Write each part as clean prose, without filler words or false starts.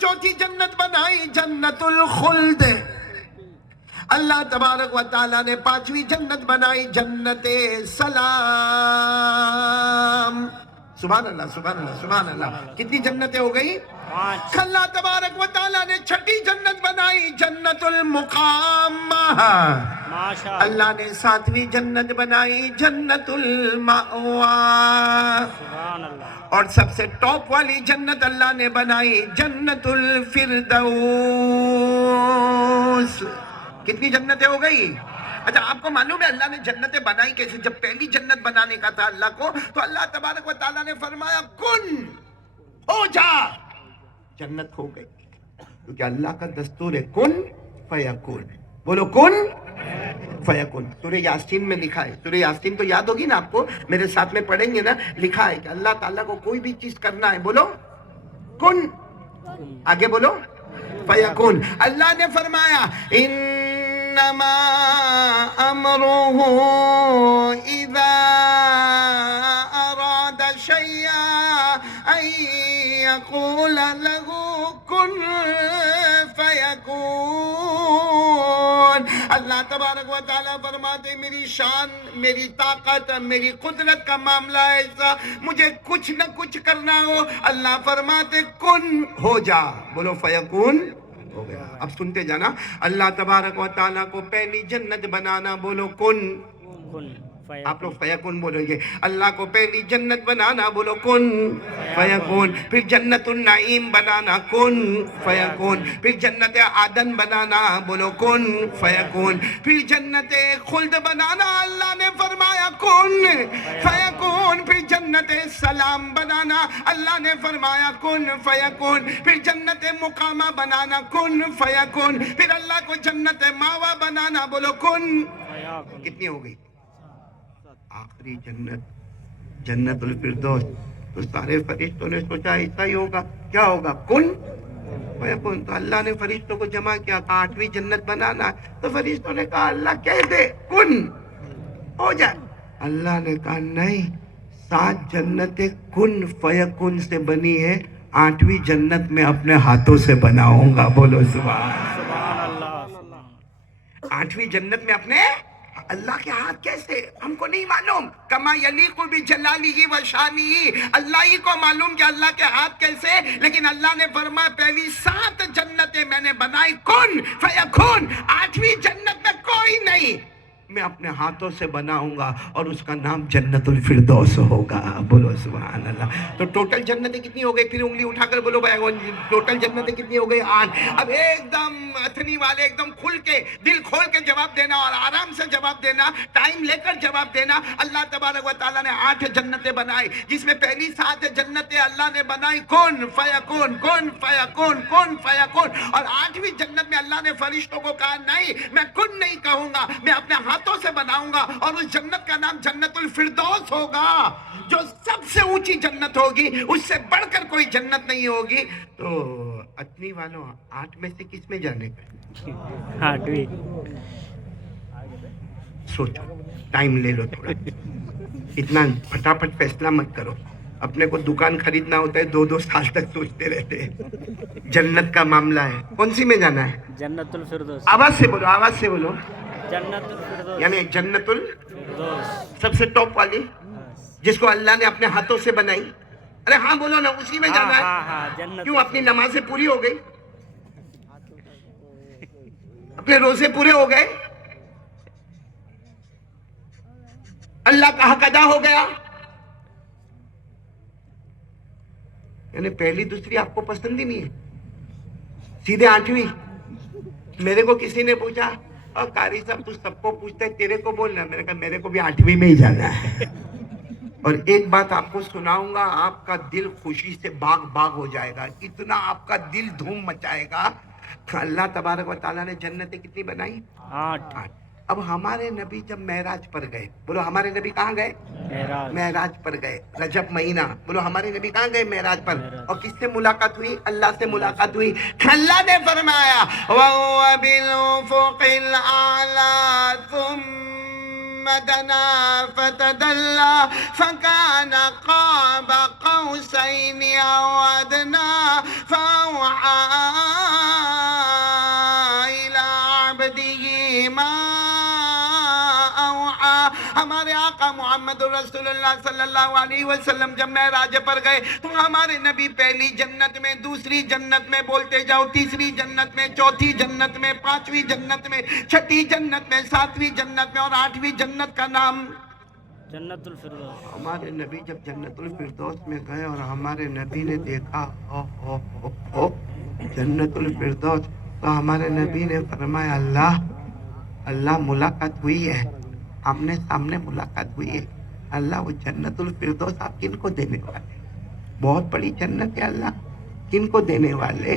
چوتھی جنت بنائی جنت الخلد. اللہ تبارک و تعالیٰ نے پانچویں جنت بنائی جنت سلام. سبحان اللہ سبحان اللہ سبحان اللہ. کتنی جنتیں ہو گئی؟ 5. اللہ تبارک و تعالیٰ نے چھٹی جنت بنائی جنت المقام. اللہ نے 7ویں جنت بنائی جنت المأوا. اور سب سے ٹاپ والی جنت اللہ نے بنائی جنت الفردوس. کتنی جنتیں ہو گئی؟ اچھا آپ کو معلوم ہے اللہ نے جنتیں بنائی کیسے؟ جب پہلی جنت بنانے کا تھا اللہ کو تو اللہ تبارک و تعالیٰ نے فرمایا کن ہو جا، جنت ہو گئی. کیونکہ اللہ کا دستور ہے کن فیکون. بولو کن فیکون. سورہ یاسین میں لکھا ہے، سورہ یاسین تو یاد ہوگی نا آپ کو، میرے ساتھ میں پڑھیں گے نا. لکھا ہے کہ اللہ تعالیٰ کو کوئی بھی چیز کرنا ہے بولو کن، آگے بولو فیکون. اللہ نے فرمایا انما امرہ اذا اراد شیئا ان یقول له کن فیکون. اللہ تبارک و تعالیٰ فرماتے میری شان، میری طاقت، میری قدرت کا معاملہ ایسا، مجھے کچھ نہ کچھ کرنا ہو اللہ فرماتے کن ہو جا. بولو فیکون ہو گیا. اب سنتے جانا. اللہ تبارک و تعالیٰ کو پہلی جنت بنانا بولو کن. آپ لوگ فیکون بولیں گے. اللہ کو پہلی جنت بنانا بولو کن فیکون. پھر جنت النعیم بنانا کن فیکون. پھر جنت عدن بنانا بولو کن فیکون. پھر جنت خلد بنانا اللہ نے فرمایا کن فیکون. پھر جنت سلام بنانا اللہ نے فرمایا کن فیکون. پھر جنت مقامہ بنانا کن فیکون. پھر اللہ کو جنت ماوا بنانا بولو کن. کتنی ہو گئی؟ آخری جنت جنت الفردوس. تو سارے فرشتوں نے سوچا ایسا ہی ہوگا. کیا ہوگا؟ کن فیکون. تو اللہ نے فرشتوں کو جمع کیا، کہا 8ویں جنت بنانا ہے. تو فرشتوں نے کہا اللہ کہہ دے کن ہو جائے. اللہ نے کہا نہیں، 7 جنتیں کن فیکون سے بنی ہے، 8ویں جنت میں اپنے ہاتھوں سے بناؤں گا. بولو سبحان اللہ. 8ویں جنت میں اپنے اللہ کے ہاتھ کیسے؟ ہم کو نہیں معلوم. کما یلیق بجلالہ و شانہ. اللہ ہی کو معلوم کہ اللہ کے ہاتھ کیسے. لیکن اللہ نے فرمایا پہلی 7 جنتیں میں نے بنائی کن فیکون. 8ویں جنت میں کوئی نہیں، میں اپنے ہاتھوں سے بناؤں گا اور اس کا نام جنت الفردوس ہوگا. بولو سبحان اللہ. تو ٹوٹل جنتیں کتنی ہو گئی؟ پھر انگلی اٹھا کر بولو بھائی ٹوٹل جنتیں کتنی ہو گئی؟ 8. اب ایک دم اتنی والے ایک دم کھل کے دل کھول کے جواب دینا اور آرام سے جواب دینا، ٹائم لے کر جواب دینا. اللہ تبارک و تعالیٰ نے 8 جنتیں بنائی جس میں پہلی 7 جنتیں اللہ نے بنائی کن فیکون کن فیکون کن فیکون. اور 8ویں جنت میں اللہ نے فرشتوں کو کہا نہیں، میں کن نہیں کہوں گا، میں اپنے ہاتھوں سے بناؤں گا اور اس جنت کا نام جنت الفردوس ہوگا جو سب سے اونچی جنت ہوگی، اس سے بڑھ کر کوئی جنت نہیں ہوگی. تو اتنی والوں 8 میں سے کس میں جانے کا؟ 8ویں. سوچو، ٹائم لے لو تھوڑا، اتنا پھٹافٹ فیصلہ مت کرو. اپنے کو دکان خریدنا ہوتا ہے 2 سال تک سوچتے رہتے ہیں. جنت کا معاملہ ہے، کون سی میں جانا ہے؟ جنت الفردوس. آواز سے بولو، آواز سے بولو. جنت الفردوس یعنی جنت فردوس. سب سے ٹاپ والی جس کو اللہ نے اپنے ہاتھوں سے بنائی. ارے ہاں بولو نا، اسی میں جانا ہے. جنت. کیوں؟ اپنی نمازیں پوری ہو گئی، اپنے روزے پورے ہو گئے، اللہ کا حق ادا ہو گیا. یعنی پہلی دوسری آپ کو پسند ہی نہیں ہے، سیدھے 8ویں. میرے کو کسی نے پوچھا اور قاری صاحب تو سب کو پوچھتا ہے تیرے کو بولنا. میں نے کہا میرے کو بھی 8ویں میں ہی جانا ہے. اور ایک بات آپ کو سناؤں گا، آپ کا دل خوشی سے باغ باغ ہو جائے گا، اتنا آپ کا دل دھوم مچائے گا. اللہ تبارک و تعالیٰ نے جنتیں کتنی بنائی؟ 8. اب ہمارے نبی جب معراج پر گئے، بولو ہمارے نبی کہاں گئے؟ معراج پر گئے. رجب مہینہ، بولو ہمارے نبی کہاں گئے؟ معراج پر. اور کس سے ملاقات ہوئی؟ اللہ سے ملاقات ہوئی. اللہ نے فرمایا وَهُوَ بِالْأُفُقِ الْأَعْلَى ثُمَّ دنا فتدلى فكان قاب قوسين أو أدنى فأوحى إلى عبده ما أوحى. ہمارے آقا محمد رسول اللہ صلی اللہ علیہ وسلم جب معراج پر گئے تو ہمارے نبی پہلی جنت میں، دوسری جنت میں، بولتے جاؤ، تیسری جنت میں، چوتھی جنت میں، پانچویں جنت میں، چھٹی جنت میں، ساتویں جنت میں اور آٹھویں جنت کا نام جنت الفردوس. ہمارے نبی جب جنت الفردوس میں گئے اور ہمارے نبی نے دیکھا جنت الفردوس، تو ہمارے نبی نے فرمایا اللہ ملاقات ہوئی ہے، آمنے سامنے ملاقات ہوئی ہے. اللہ وہ جنت الفردوس آپ کن کو دینے والے؟ بہت بڑی جنت ہے، اللہ کن کو دینے والے؟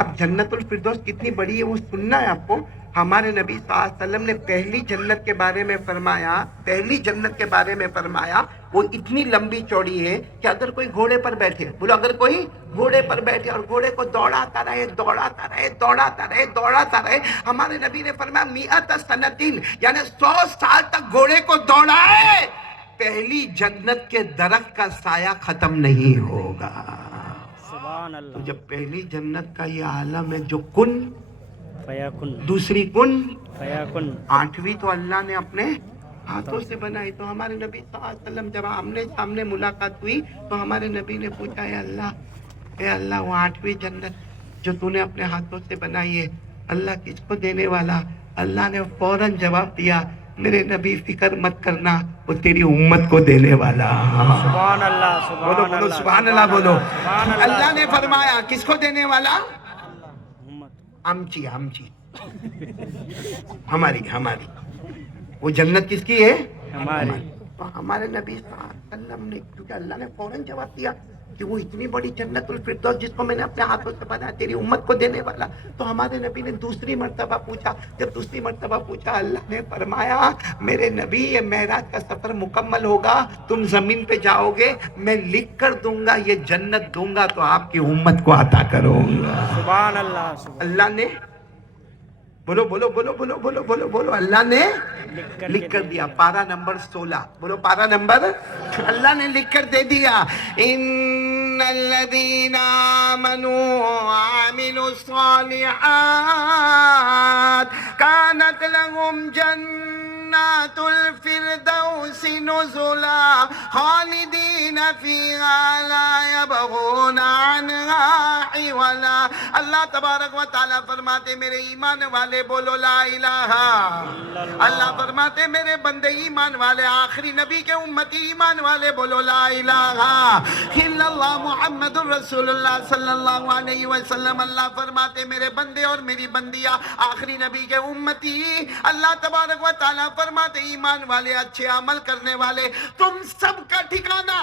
آپ جنت الفردوس کتنی بڑی ہے وہ سننا ہے آپ کو. ہمارے نبی صلی اللہ علیہ وسلم نے پہلی جنت کے بارے میں فرمایا، پہلی جنت کے بارے میں فرمایا وہ اتنی لمبی چوڑی ہے کہ اگر کوئی گھوڑے پر بیٹھے، بولو اگر کوئی گھوڑے پر بیٹھے اور گھوڑے کو دوڑاتا رہے دوڑاتا رہے دوڑاتا رہے دوڑاتا رہے، ہمارے نبی نے فرمایا 100 سنتین یعنی 100 سال تک گھوڑے کو دوڑائے، پہلی جنت کے درخت کا سایہ ختم نہیں ہوگا. سبحان تو اللہ. جب پہلی جنت کا یہ عالم ہے جو کن، فیکن دوسری کن، فیکن. آٹھویں تو اللہ نے اپنے ہاتھوں سے بنائی. تو ہمارے نبی صلی اللہ علیہ وسلم جب آمنے سامنے ملاقات ہوئی تو ہمارے نبی نے پوچھا اے اللہ وہ آٹھویں جنت جو تو نے اپنے ہاتھوں سے بنائی ہے اللہ کس کو دینے والا؟ اللہ نے فوراً جواب دیا میرے نبی فکر مت کرنا وہ تیری امت کو دینے والا. سبحان اللہ. بولو سبحان بولو اللہ. سبحان اللہ بولو. سبحان اللہ. اللہ نے فرمایا کس کو دینے والا؟ امت. آمچی ہماری وہ جنت کس کی ہے؟ ہماری. تو ہمارے نبی صلی اللہ علیہ وسلم نے، کیونکہ اللہ نے فوراً جواب دیا کہ وہ اتنی بڑی جنت الفردوس جس کو میں نے اپنے ہاتھوں سے بنایا تیری امت کو دینے والا. تو ہمارے نبی نے دوسری مرتبہ پوچھا. جب دوسری مرتبہ پوچھا اللہ نے فرمایا میرے نبی یہ معراج کا سفر مکمل ہوگا، تم زمین پہ جاؤ گے، میں لکھ کر دوں گا یہ جنت دوں گا تو آپ کی امت کو عطا کروں گا. سبحان اللہ. اللہ نے بولو بولو بولو بولو بولو بولو بولو اللہ نے لکھ کر دیا. پارہ نمبر 16 بولو، پارہ نمبر اللہ نے لکھ کر دے دیا ان الذین آمنوا وعملوا الصالحات كانت لهم جنات الفردوس نزلا خالدین فیہا لا یبغون عنہا حولا. اللہ تبارک و تعالیٰ فرماتے میرے ایمان والے بولو لا الہ. اللہ فرماتے میرے بندے ایمان والے، آخری نبی کے امتی ایمان والے بولو لا الہ الا اللہ محمد الرسول اللہ صلی اللہ علیہ وسلم. اللہ فرماتے میرے بندے اور میری بندیاں، آخری نبی کے امتی، اللہ تبارک و تعالیٰ فرماتے ایمان والے، اچھے عمل کرنے والے، تم سب کا ٹھکانہ،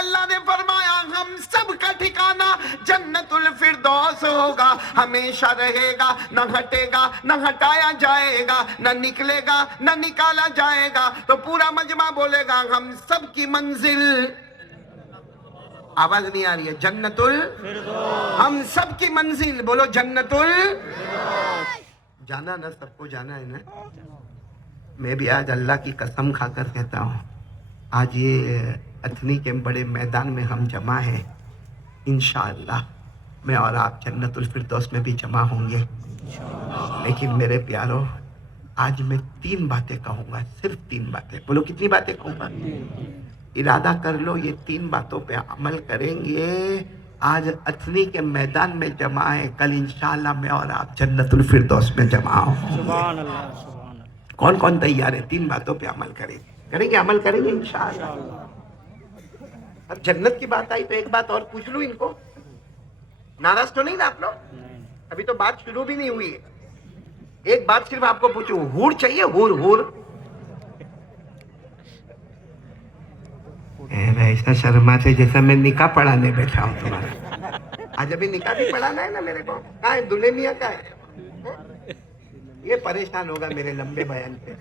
اللہ نے فرمایا ہم سب کا ٹھکانہ جنت الفردوس ہوگا، ہمیشہ رہے گا، نہ ہٹے گا، نہ ہٹایا جائے گا، نہ نکلے گا، نہ نکالا جائے گا. تو پورا مجمع بولے گا ہم سب کی منزل، آواز نہیں آ رہی ہے، جنت فردوس. ہم سب کی منزل بولو جنت جانا نا، سب کو جانا ہے نا. میں بھی آج اللہ کی قسم کھا کر کہتا ہوں آج یہ اتھنی کے بڑے میدان میں ہم جمع ہیں، انشاءاللہ میں اور آپ جنت الفردوس میں بھی جمع ہوں گے. لیکن میرے پیارو آج میں 3 باتیں کہوں گا، صرف 3 باتیں. بولو کتنی باتیں کہوں گا؟ ارادہ کر لو یہ 3 باتوں پہ عمل کریں گے. آج اتھنی کے میدان میں جمع ہے، کل انشاءاللہ میں اور آپ جنت الفردوس میں جمع ہوں گے. سبحان اللہ. سبحان اللہ. کون کون تیار ہے 3 باتوں پہ عمل کریں گے؟ عمل کریں گے انشاءاللہ. اب جنت کی بات آئی تو ایک بات اور پوچھ لوں ان کو، ناراض تو نہیں نا آپ لوگ؟ ابھی تو بات شروع بھی نہیں ہوئی ہے. ایک بات صرف آپ کو پوچھوں، حور چاہیے؟ حور ایسا شرماتے جیسا میں نکاح پڑھانے بیٹھا ہوں تمہارا. آج ابھی نکاح بھی پڑھانا ہے نا میرے کو. کہاں ہے دلہے میاں کا ہے؟ یہ پریشان ہوگا میرے لمبے بیان پہ.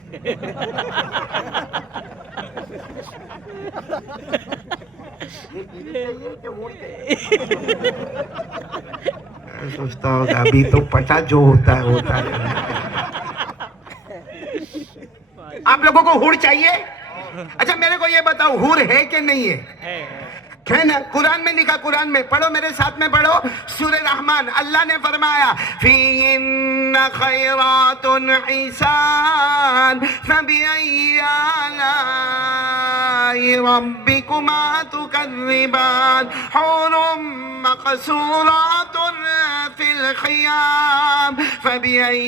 سوچتا ہوگا ابھی تو پٹا جو ہوتا ہے ہوتا ہے. آپ لوگوں کو ہور چاہیے؟ اچھا میرے کو یہ بتاؤ ہور ہے کہ نہیں ہے؟ ہے نا؟ قرآن میں لکھا، قرآن میں پڑھو، میرے ساتھ میں پڑھو، سورہ رحمان، اللہ نے فرمایا فِيهِنَّ خَيْرَاتٌ حِسَانٌ فَبِأَيِّ آلَاءِ رَبِّكُمَا تُكَذِّبَانِ حُورٌ مَقْصُورَاتٌ فِي الْخِيَامِ فَبِأَيِّ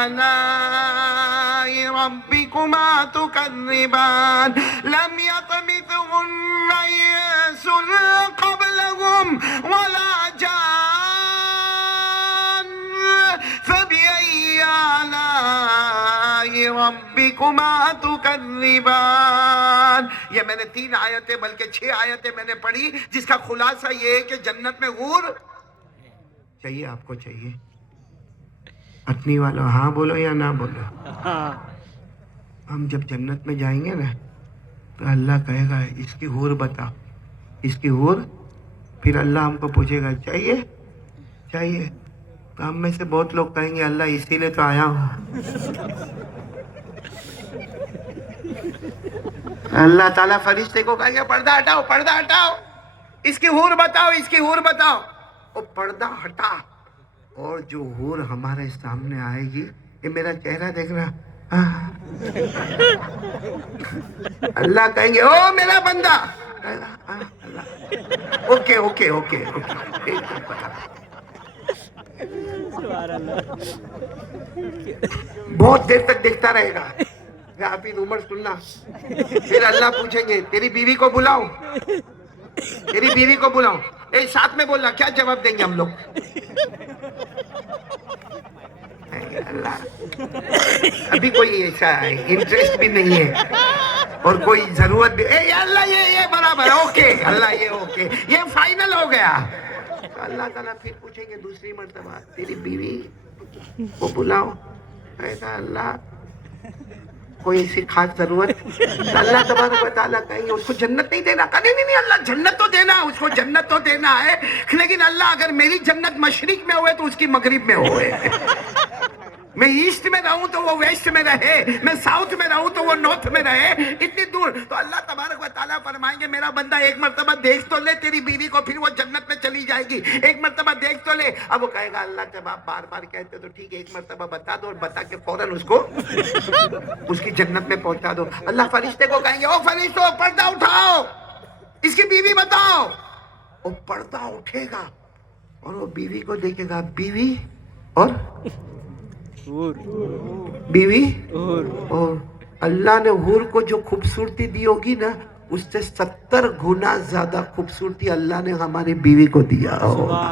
آلَاءِ رَبِّكُمَا تُكَذِّبَانِ لَمْ يَطْمِثْهُنَّ إِنسٌ قَبْلَهُمْ وَلَا جَانٌّ فَبِأَيِّ آلَاءِ رَبِّكُمَا تُكَذِّبَانِ. یہ میں نے 3 آیتیں بلکہ 6 آیتیں میں نے پڑھی جس کا خلاصہ یہ ہے کہ جنت میں حور چاہیے. آپ کو چاہیے؟ اٹھنی والوں ہاں بولو یا نہ بولو. ہم جب جنت میں جائیں گے نا تو اللہ کہے گا اس کی حور بتاؤ، اس کی حور. پھر اللہ ہم کو پوچھے گا چاہیے؟ چاہیے. تو ہم میں سے بہت لوگ کہیں گے اللہ اسی لیے تو آیا ہوں. اللہ تعالیٰ فرشتے کو کہیں گے پردہ ہٹاؤ، پردہ ہٹاؤ، اس کی حور بتاؤ، اس کی حور بتاؤ. وہ پردہ ہٹا اور جو حور ہمارے سامنے آئے گی، یہ میرا چہرہ دیکھنا. اللہ کہیں گے او میرا بندہ. Okay okay okay okay. بہت دیر تک دیکھتا رہے گا. حافظ عمر سننا. پھر اللہ پوچھیں گے تیری بیوی کو بلاؤ، تیری بیوی کو بلاؤ. ساتھ میں بولنا کیا جواب دیں گے ہم لوگ؟ اللہ ابھی کوئی ایسا انٹرسٹ بھی نہیں ہے اور کوئی ضرورت بھی. اے اللہ یہ برابر اوکے. اللہ یہ اوکے، یہ فائنل ہو گیا. تو اللہ تعالیٰ پھر پوچھیں گے دوسری مرتبہ تیری بیوی کو بلاؤ. ایسا اللہ کوئی ایسی خاص ضرورت؟ اللہ تبارک و تعالیٰ کہیں گے اس کو جنت نہیں دینا. نہیں اللہ جنت تو دینا، اس کو جنت تو دینا ہے، لیکن اللہ اگر میری جنت مشرق میں ہوئے تو اس کی مغرب میں ہوئے. میں ایسٹ میں رہوں تو وہ ویسٹ میں رہے، میں ساؤتھ میں رہوں تو وہ نارتھ میں رہے، اتنی دور. تو اللہ تبارک و تعالیٰ فرمائیں گے میرا بندہ ایک مرتبہ دیکھ تو لے تیری بیوی کو، پھر وہ جنت میں چلی جائے گی. ایک مرتبہ دیکھ تو لے. اب وہ کہے گا اللہ جب آپ بار بار کہتے تو ٹھیک ہے ایک مرتبہ بتا دو، اور بتا کے فوراً اس کو اس کی جنت میں پہنچا دو. اللہ فرشتے کو کہیں گے او فرشتو پردہ اٹھاؤ، اس کی بیوی بتاؤ. وہ پردہ اٹھے گا اور وہ بیوی کو دیکھے گا. بیوی اور بیوی اور اللہ نے حور کو جو خوبصورتی دی ہوگی نا اس سے 70 گنا زیادہ خوبصورتی اللہ نے ہماری بیوی کو دیا ہوگا.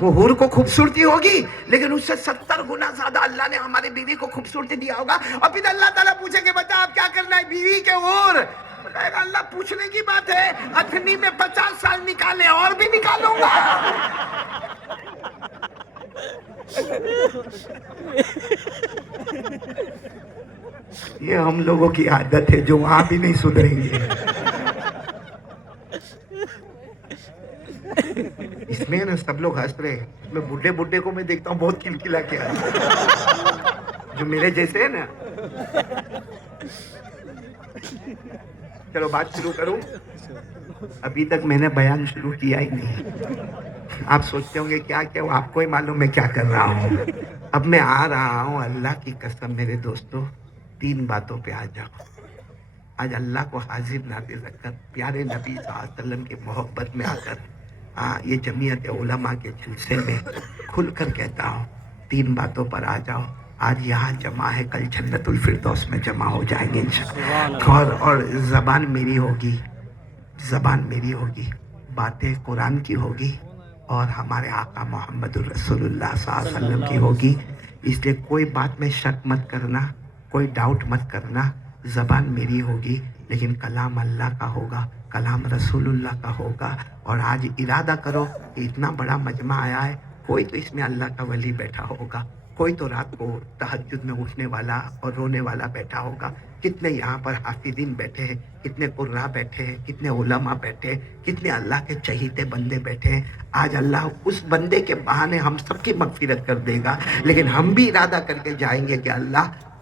وہ حور کو خوبصورتی ہوگی لیکن اس سے 70 گنا زیادہ اللہ نے ہماری بیوی کو خوبصورتی دیا ہوگا. اور پھر اللہ تعالیٰ پوچھیں گے بتا آپ کیا کرنا ہے بیوی کے حور؟ اللہ پوچھنے کی بات ہے، اتھنی میں 50 سال نکالے اور بھی نکالوں گا. یہ ہم لوگوں کی عادت ہے جو وہاں بھی نہیں سدھریں گے. اس میں نا سب لوگ ہنس رہے ہیں. اس میں بڈھے بڈھے کو میں دیکھتا ہوں بہت کلکلا کے جو میرے جیسے ہیں نا. چلو بات شروع کروں. ابھی تک میں نے بیان شروع کیا ہی نہیں. آپ سوچتے ہوں گے کیا کیا آپ کو ہی معلوم میں کیا کر رہا ہوں. اب میں آ رہا ہوں اللہ کی قسم میرے دوستوں 3 باتوں پہ آ جاؤ. آج اللہ کو حاضر ناظر رکھ کر پیارے نبی صلی اللہ علیہ وسلم کی محبت میں آ کر یہ جمعیت علماء کے جلسے میں کھل کر کہتا ہوں 3 باتوں پر آ جاؤ. آج یہاں جمع ہے، کل جنت الفردوس میں جمع ہو جائیں گے انشاءاللہ. اور زبان میری ہوگی، زبان میری ہوگی، باتیں قرآن کی ہوگی اور ہمارے آقا محمد الرسول اللہ صلی اللہ علیہ وسلم کی ہوگی. اس لیے کوئی بات میں شک مت کرنا، کوئی ڈاؤٹ مت کرنا. زبان میری ہوگی لیکن کلام اللہ کا ہوگا، کلام رسول اللہ کا ہوگا. اور آج ارادہ کرو کہ اتنا بڑا مجمع آیا ہے، کوئی تو اس میں اللہ کا ولی بیٹھا ہوگا، کوئی تو رات کو تہجد میں اٹھنے والا اور رونے والا بیٹھا ہوگا. کتنے یہاں پر حافظین بیٹھے ہیں، کتنے قراء بیٹھے ہیں، کتنے علماء بیٹھے ہیں، کتنے اللہ کے چہیتے بندے بیٹھے ہیں. آج اللہ اس بندے کے بہانے ہم سب کی مغفرت کر دے گا. لیکن ہم بھی ارادہ کر کے جائیں گے کہ اللہ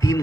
3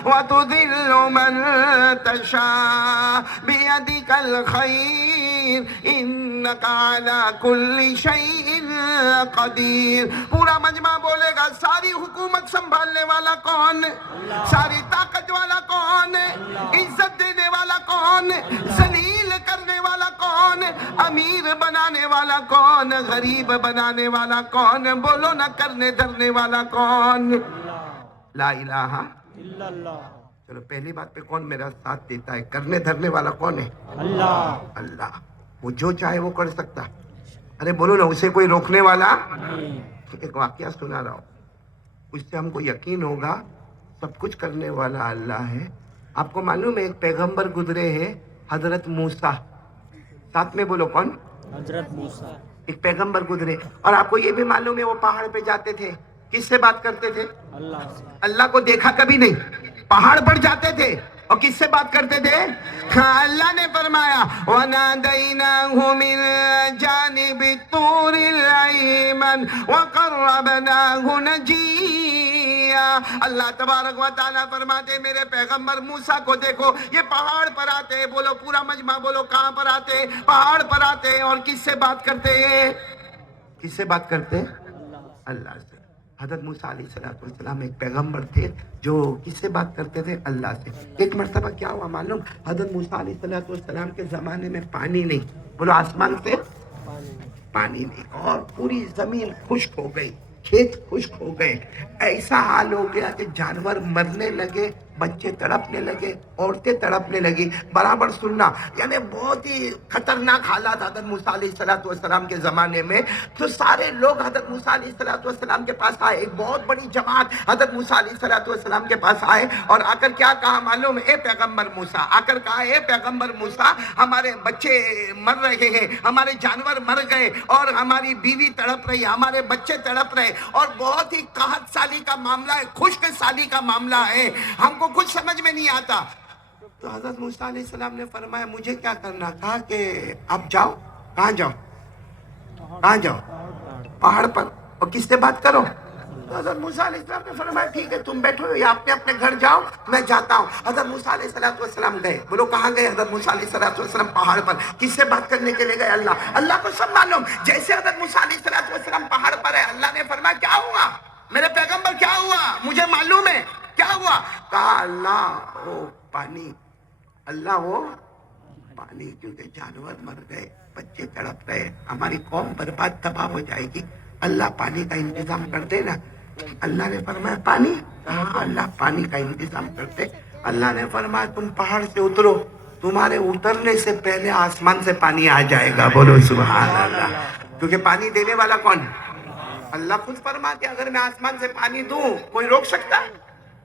وتذل من تشاء بيدك الخير إنك على كل شيء قدیر۔ پورا مجمع بولے گا ساری حکومت سنبھالنے والا کون؟ ساری طاقت والا کون؟ عزت دینے والا کون؟ ذلیل کرنے والا کون؟ امیر بنانے والا کون؟ غریب بنانے والا کون؟ بولو نہ کرنے دھرنے والا کون؟ لا الہ الا اللہ۔ چلو پہلی بات پہ کون میرا ساتھ دیتا ہے؟ کرنے دھرنے والا کون ہے؟ اللہ۔ اللہ وہ جو چاہے وہ کر سکتا۔ ارے بولو نا، اسے کوئی روکنے والا؟ ایک واقعہ سنا رہا ہوں، اس سے ہم کو یقین ہوگا سب کچھ کرنے والا اللہ ہے۔ آپ کو معلوم ہے ایک پیغمبر گزرے ہیں، حضرت موسیٰ۔ ساتھ میں بولو کون؟ حضرت موسیٰ۔ ایک پیغمبر گزرے، اور آپ کو یہ بھی معلوم ہے وہ پہاڑ پہ جاتے تھے، کس سے بات کرتے تھے؟ اللہ سے۔ اللہ کو دیکھا کبھی نہیں، پہاڑ پر جاتے تھے اور کس سے بات کرتے تھے؟ اللہ نے فرمایا وَنَادَيْنَاهُ مِن جَانِبِ الطُّورِ الْأَيْمَنِ وَقَرَّبْنَاهُ نَجِيًّا۔ اللہ تبارک و تعالیٰ فرماتے میرے پیغمبر موسیٰ کو دیکھو، یہ پہاڑ پر آتے، بولو پورا مجمع بولو، کہاں پر آتے؟ پہاڑ پر آتے، اور کس سے بات کرتے ہیں؟ کس سے بات کرتے؟ اللہ سے۔ حضرت موسیٰ علیہ السلام ایک پیغمبر تھے جو کس سے بات کرتے تھے؟ اللہ سے۔ ایک مرتبہ کیا ہوا معلوم؟ حضرت موسیٰ علیہ السلام کے زمانے میں پانی نہیں، بولو آسمان سے پانی نہیں، اور پوری زمین خشک ہو گئی، کھیت خشک ہو گئے، ایسا حال ہو گیا کہ جانور مرنے لگے، بچے تڑپنے لگے، عورتیں تڑپنے لگی۔ برابر سننا، یعنی بہت ہی خطرناک حالات حضرت موسیٰ علیہ السلام کے زمانے میں۔ تو سارے لوگ حضرت موسیٰ علیہ السلام کے پاس آئے، ایک بہت بڑی جماعت حضرت موسیٰ علیہ السلام کے پاس آئے، اور آ کر کیا کہا معلوم ہے؟ اے پیغمبر موسیٰ، آ کر کہا اے پیغمبر موسیٰ، ہمارے بچے مر رہے ہیں، ہمارے جانور مر گئے، اور ہماری بیوی تڑپ رہی ہے، ہمارے بچے تڑپ رہے، اور بہت ہی قحط سالی کا معاملہ ہے، خشک سالی کا معاملہ ہے، ہم کو کچھ سمجھ میں نہیں آتا۔ تو حضرت موسیٰ علیہ السلام نے فرمایا مجھے کیا کرنا؟ کہا کہ اب جاؤ۔ کہاں جاؤ؟ کہاں جاؤ؟ پہاڑ پر، اور کس سے بات کرو؟ تو حضرت موسیٰ علیہ السلام نے فرمایا ٹھیک ہے تم بیٹھو یا اپنے گھر جاؤ، میں جاتا ہوں۔ حضرت موسیٰ علیہ السلام گئے، بولو کہاں گئے؟ حضرت موسیٰ علیہ السلام پہاڑ پر، کس سے بات کرنے کے لیے گئے؟ اللہ کو سب معلوم۔ جیسے حضرت موسیٰ علیہ السلام پہاڑ پر ہے، اللہ نے فرمایا کیا ہوا میرے پیغمبر؟ کیا ہوا؟ مجھے معلوم ہے کیا ہوا؟ کہا اللہ وہ پانی، اللہ وہ پانی، کیونکہ جانور مر گئے، بچے تڑپ رہے، ہماری قوم برباد تباہ ہو جائے گی، اللہ پانی کا انتظام کر دے نا۔ اللہ نے فرمایا پانی؟ ہاں اللہ پانی کا انتظام کرتے۔ اللہ نے فرمایا تم پہاڑ سے اترو، تمہارے اترنے سے پہلے آسمان سے پانی آ جائے گا، بولو سبحان اللہ۔ کیونکہ پانی دینے والا کون؟ اللہ خود فرماتے اگر میں آسمان سے پانی دوں کوئی روک سکتا؟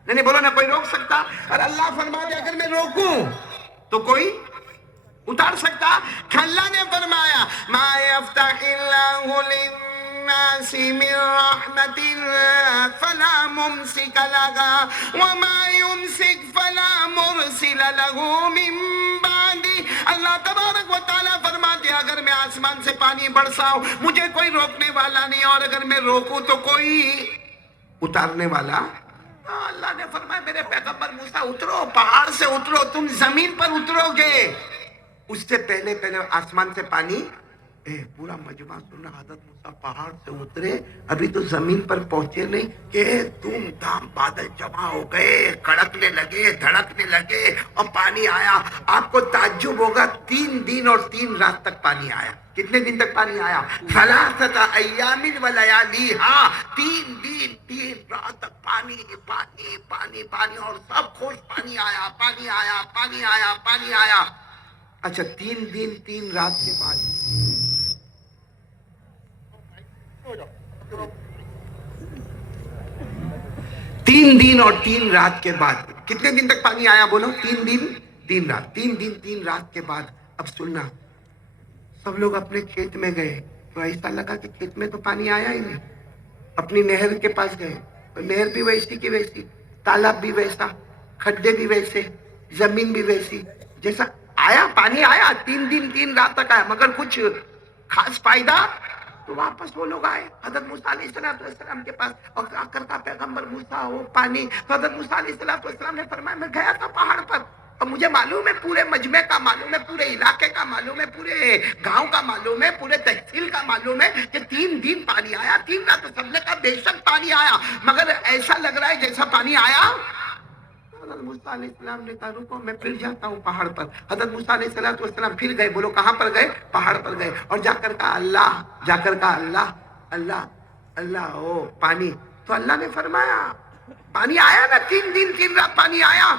نہیں بولو نا، کوئی روک سکتا؟ اور اللہ فرماتے اگر میں روکوں تو کوئی اتار سکتا؟ اللہ نے فرمایا ما یفتح اللہ للناس من رحمة فلا ممسك لها وما يمسك فلا مرسل له من بعده. اللہ تبارک و تعالیٰ فرماتے ہیں اگر میں آسمان سے پانی برساؤں مجھے کوئی روکنے والا نہیں، اور اگر میں روکوں تو کوئی اتارنے والا. اللہ نے فرمایا میرے پیغمبر موسیٰ اترو، پہاڑ سے اترو، تم زمین پر اترو گے. اس سے پہلے آسمان سے پانی پورا مجمع سننا. حضرت موسیٰ پہاڑ سے اترے، ابھی تو زمین پر پہنچے نہیں کہ دھوم دھام بادل جمع ہو گئے، کڑکنے لگے، دھڑکنے لگے اور پانی آیا. آپ کو تعجب ہوگا 3 دن اور 3 رات تک پانی آیا. کتنے دن تک پانی آیا؟ 3 ایام و لیالیہا، 3 دن 3 رات تک پانی پانی پانی پانی، اور سب خوش پانی آیا، پانی آیا، پانی آیا، پانی آیا. اچھا 3 دن 3 رات کے بعد 3 دن اور 3 رات کے بعد کتنے دن تک پانی آیا؟ بولو. 3 دن 3 رات. 3 دن 3 رات کے بعد اب سننا، سب لوگ اپنے کھیت میں گئے تو ایسا لگا کہ کھیت میں تو پانی آیا ہی نہیں. اپنی نہر کے پاس گئے، نہر بھی ویسی کی ویسی، تالاب بھی ویسا، کھڈے بھی ویسے، زمین بھی ویسی جیسا آیا. پانی آیا 3 دن 3 رات تک آیا، مگر کچھ خاص فائدہ. تو واپس وہ لوگ آئے حضرت موسیٰ علیہ السلام کے پاس اور آ کر کہا پیغمبر موسیٰ وہ پانی. تو حضرت موسیٰ علیہ السلام نے فرمایا میں گیا تھا پہاڑ پر اور مجھے معلوم ہے، پورے مجمع کا معلوم ہے، پورے علاقے کا معلوم ہے، پورے گاؤں کا معلوم ہے، پورے تحصیل کا معلوم ہے کہ 3 دن پانی آیا، 3 رات. سب نے کہا بے شک پانی آیا، مگر ایسا لگ رہا ہے جیسا پانی آیا. حضرت موسیٰ علیہ السلام نے کہا رکو میں پھر جاتا ہوں پہاڑ پر. حضرت موسیٰ علیہ السلام پھر گئے. بولو کہاں پر گئے؟ پہاڑ پر گئے. اور جا کر کہا اللہ، جا کر کہا اللہ اللہ اللہ او پانی. تو اللہ نے فرمایا پانی آیا نا، 3 دن 3 رات پانی آیا.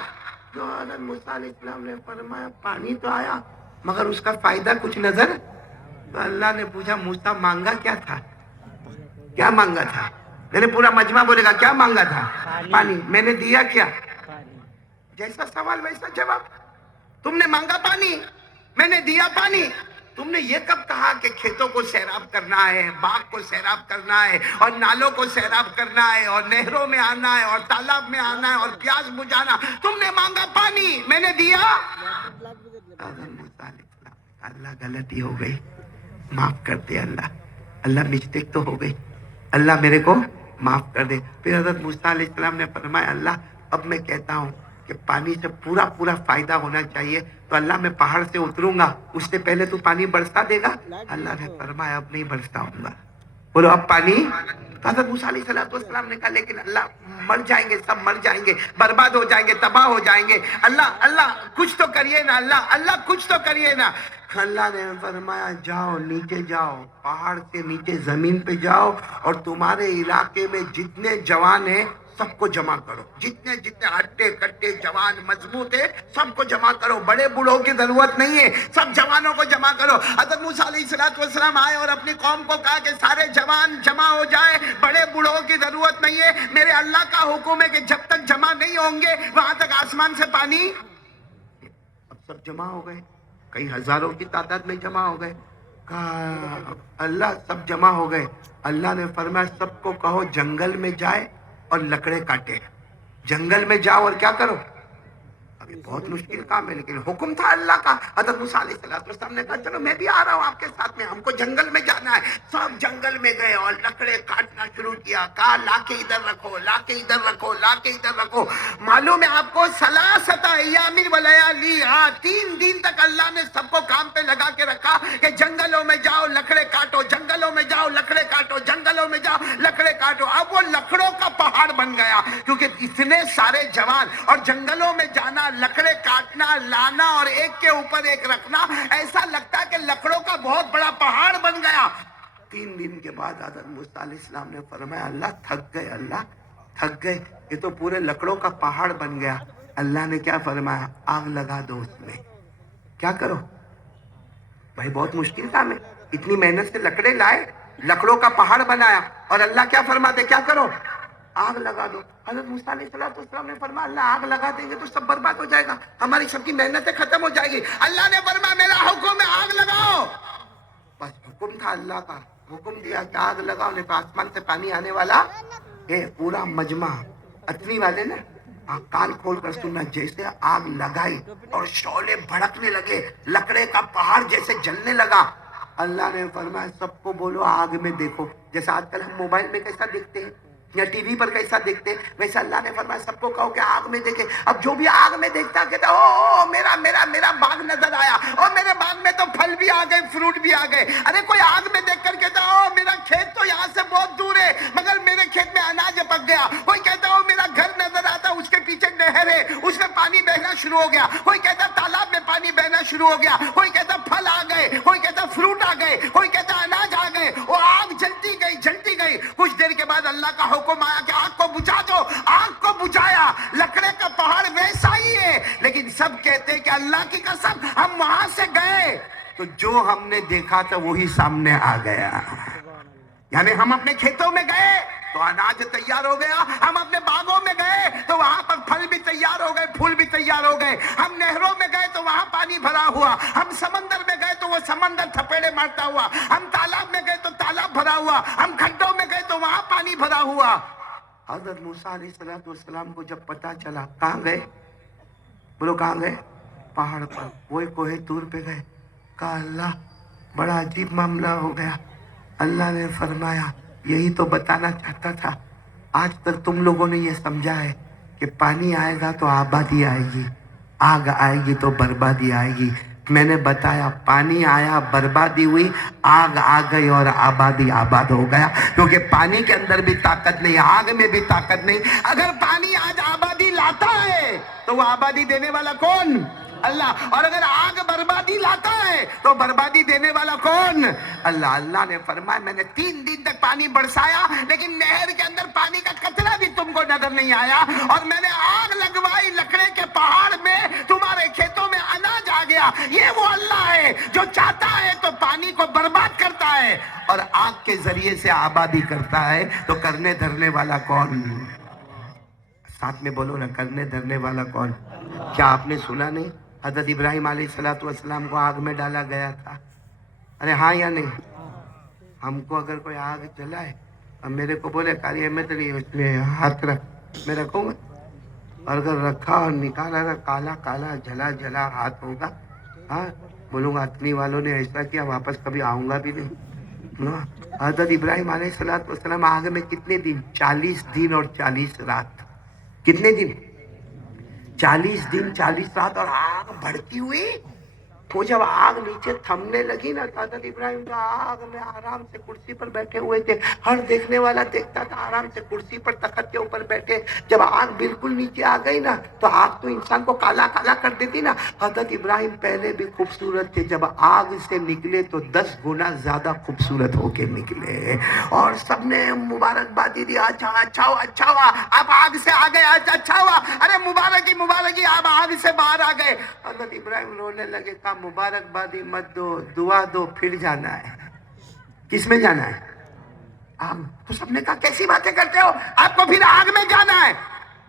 تو حضرت موسیٰ علیہ السلام نے فرمایا پانی تو آیا مگر اس کا فائدہ کچھ نظر. تو اللہ نے پوچھا موسیٰ مانگا کیا تھا؟ کیا مانگا تھا؟ میں نے پورا مجمع بولے گا کیا مانگا تھا؟ پانی. میں نے دیا کیا؟ جیسا سوال ویسا جواب. تم نے مانگا پانی، میں نے دیا پانی. تم نے یہ کب کہا کہ کھیتوں کو سیراب کرنا ہے، باغ کو سیراب کرنا ہے، اور نالوں کو سیراب کرنا ہے، اور نہروں میں آنا ہے، اور تالاب میں آنا ہے، اور پیاس بجھانا؟ تم نے مانگا پانی، میں نے دیا. اللہ غلطی ہو گئی، معاف کر دے اللہ. اللہ مسٹیک تو ہو گئی، اللہ میرے کو معاف کر دے. پھر حضرت موسیٰ علیہ السلام نے فرمایا اللہ اب میں کہتا ہوں کہ پانی سے پورا فائدہ ہونا چاہیے، تو اللہ میں پہاڑ سے اتروں گا اس سے پہلے تو پانی برسا دے گا. اللہ نے فرمایا اب نہیں برستا ہوں گا. بولو اب پانی. حضرت موسیٰ علیہ السلام نے کہا لیکن اللہ مر جائیں گے، سب مر جائیں گے، برباد ہو جائیں گے، تباہ ہو جائیں گے. اللہ کچھ تو کریے نا، اللہ کچھ تو کریے نا. اللہ نے فرمایا جاؤ نیچے جاؤ، پہاڑ سے نیچے زمین پہ جاؤ، اور تمہارے علاقے میں جتنے جوان ہیں سب کو جمع کرو، جتنے ہٹے کٹے جوان مضبوط ہے سب کو جمع کرو. بڑے بوڑھوں کی ضرورت نہیں ہے، سب جوانوں کو جمع کرو. حضرت موسیٰ علیہ السلام آئے اور اپنی قوم کو کہا کہ سارے جوان جمع ہو جائے، بڑے بوڑھوں کی ضرورت نہیں ہے. میرے اللہ کا حکم ہے کہ جب تک جمع نہیں ہوں گے وہاں تک آسمان سے پانی. اب سب جمع ہو گئے، کئی ہزاروں کی تعداد میں جمع ہو گئے. کہا اللہ سب جمع ہو گئے. اللہ نے فرمایا سب کو کہو جنگل میں جائے اور لکڑے کاٹے. جنگل میں جاؤ اور کیا کرو. ابھی بہت مشکل کام ہے لیکن حکم تھا اللہ کا. حضرت موسیٰ علیہ السلام نے کہا چلو میں بھی آ رہا ہوں آپ کے ساتھ میں، ہم کو جنگل میں جانا ہے. سب جنگل میں گئے اور لکڑے کاٹنا شروع کیا. کہا لا کے ادھر رکھو، لا کے ادھر رکھو، لا کے ادھر رکھو. معلوم ہے آپ کو 3 ایام و لیالیہا، 3 دن تک اللہ نے سب کو کام پہ لگا کے رکھا کہ جنگلوں میں جاؤ لکڑے کاٹو، جنگلوں میں جاؤ لکڑے کاٹو، جنگلوں میں جاؤ لکڑے کاٹو. اب وہ لکڑوں کا پہاڑ بن گیا کیونکہ اتنے سارے جوان، اور جنگلوں میں جانا، لکڑے کاٹنا، لانا اور ایک کے اوپر ایک رکھنا، ایسا لگتا ہے کہ لکڑوں کا بہت بڑا پہاڑ بن گیا. 3 دن کے بعد حضرت موسیٰ علیہ السلام نے فرمایا اللہ تھک گئے، اللہ تھک گئے، یہ تو پورے لکڑوں کا پہاڑ بن گیا. اللہ نے کیا فرمایا آگ لگا دو اس میں. کیا کرو بھائی، بہت مشکل کام ہے. اتنی محنت سے لکڑے لائے، لکڑوں کا پہاڑ بنایا، اور اللہ کیا فرماتے کیا کرو آگ لگا دو. حضرت موسیٰ علیہ السلام نے فرمایا اللہ آگ لگا دیں گے تو سب برباد ہو جائے گا، ہماری سب کی محنتیں ختم ہو جائے گی. اللہ نے فرمایا میرا حکم ہے آگ لگاؤ. بس حکم تھا اللہ کا. حکم دیا کہ آگ لگاؤ نہیں تو آسمان سے پانی آنے والا ہے. پورا مجمع اتنی والے نا کان کھول کر سننا. جیسے آگ لگائی اور شعلے بھڑکنے لگے, لکڑے کا پہاڑ جیسے جلنے لگا. اللہ نے فرمایا سب کو بولو آگ میں دیکھو. جیسا آج کل ہم موبائل میں کیسا دیکھتے ہیں یا ٹی وی پر کیسا دیکھتے ہیں, ویسے اللہ نے فرمایا سب کو کہو کہ آگ میں دیکھے. اب جو بھی آگ میں دیکھتا کہتا او میرا میرا میرا باغ نظر آیا, اور میرے باغ میں تو پھل بھی آ گئے, فروٹ بھی آ گئے. ارے کوئی آگ میں دیکھ کر کہتا او میرا کھیت تو یہاں سے بہت دور ہے مگر میرے کھیت میں اناج پک گیا. کوئی کہتا او میرا گھر نظر آتا, اس کے پیچھے نہر ہے, اس میں پانی بہنا شروع ہو گیا. کوئی کہتا تالاب میں پانی بہنا شروع ہو گیا. کوئی کہتا پھل آ گئے, کوئی کہتا فروٹ آ گئے, کوئی کہتا اناج آ گئے. وہ آگ جلتی گئی جلتی گئی. کچھ دیر کے بعد اللہ کا حکم آیا کہ آگ کو بجھا دو. آگ کو بجھایا. لکڑے کا پہاڑ ویسا ہی ہے, لیکن سب کہتے ہیں کہ اللہ کی قسم ہم وہاں سے گئے تو جو ہم نے دیکھا تھا وہی سامنے آ گیا. یعنی ہم اپنے کھیتوں میں گئے تو اناج تیار ہو گیا, ہم اپنے باغوں میں گئے تو وہاں پر پھل بھی تیار ہو گئے, پھول بھی تیار ہو گئے. ہم نہروں میں گئے تو وہاں پانی بھرا ہوا, ہم سمندر میں گئے تو وہ سمندر تھپیڑے مارتا ہوا, ہم تالاب میں گئے تو تالاب بھرا ہوا, ہم کھڈوں میں گئے تو وہاں پانی بھرا ہوا. حضرت موسیٰ علیہ السلام کو جب پتا چلا, کہاں گئے بولو کہاں گئے, پہاڑ پر, وہ کوہ طور پہ گئے. کہا اللہ بڑا عجیب معاملہ ہو گیا. اللہ نے فرمایا یہی تو بتانا چاہتا تھا. آج تک تم لوگوں نے یہ سمجھا ہے کہ پانی آئے گا تو آبادی آئے گی, آگ آئے گی تو بربادی آئے گی. میں نے بتایا پانی آیا, بربادی ہوئی, آگ آ گئی اور آبادی آباد ہو گیا. کیونکہ پانی کے اندر بھی طاقت نہیں, آگ میں بھی طاقت نہیں. اگر پانی آج آبادی لاتا ہے تو وہ آبادی دینے والا کون؟ اللہ. اور اگر آگ بربادی لاتا ہے تو بربادی دینے والا کون؟ اللہ. اللہ نے فرمایا میں نے 3 دن تک پانی برسایا لیکن نہر کے اندر پانی کا قطرہ بھی تم کو نظر نہیں آیا. اور میں نے آگ لگوائی لکڑے کے پہاڑ میں, تمہارے کھیتوں میں اناج آ گیا. یہ وہ اللہ ہے جو چاہتا ہے تو پانی کو برباد کرتا ہے اور آگ کے ذریعے سے آبادی کرتا ہے. تو کرنے دھرنے والا کون؟ ساتھ میں بولو نا, کرنے دھرنے والا کون؟ کیا آپ نے سنا نہیں حضرت ابراہیم علیہ السلام کو آگ میں ڈالا گیا تھا؟ ارے ہاں یا نہیں؟ ہم کو اگر کوئی آگ جلائے اور میرے کو بولے کاری میں تیری اس میں ہاتھ رکھ, میں رکھوں گا. اور اگر رکھا اور نکالا نا, کالا کالا جلا جلا ہاتھ ہوگا, ہاں بولوں گا اتنی والوں نے ایسا کیا, واپس کبھی آؤں گا بھی نہیں. حضرت ابراہیم علیہ السلام آگ میں کتنے دن؟ 40 دن اور 40 رات. کتنے دن؟ 40 دن 40 رات. اور آگ بڑھتی ہوئی. وہ جب آگ نیچے تھمنے لگی نا, حضرت ابراہیم کا آگ میں آرام سے کرسی پر بیٹھے ہوئے تھے. ہر دیکھنے والا دیکھتا تھا آرام سے کرسی پر تخت کے اوپر بیٹھے. جب آگ بالکل نیچے آ گئی نا تو آگ تو انسان کو کالا کالا کر دیتی نا. حضرت ابراہیم پہلے بھی خوبصورت تھے, جب آگ سے نکلے تو 10 گنا زیادہ خوبصورت ہو کے نکلے. اور سب نے مبارکبادی دی, اچھا اچھا ہوا, اچھا ہوا آپ آگ سے آ گئے, اچھا ہوا, ارے مبارکی مبارکی آپ آگ سے باہر آ گئے. حضرت ابراہیم رونے لگے, کہا مبارکبادی مت دو, دعا دو, پھر جانا ہے. کس میں جانا ہے؟ آگ. تو سب نے کہا کیسی باتیں کرتے ہو, آپ کو پھر آگ میں جانا ہے.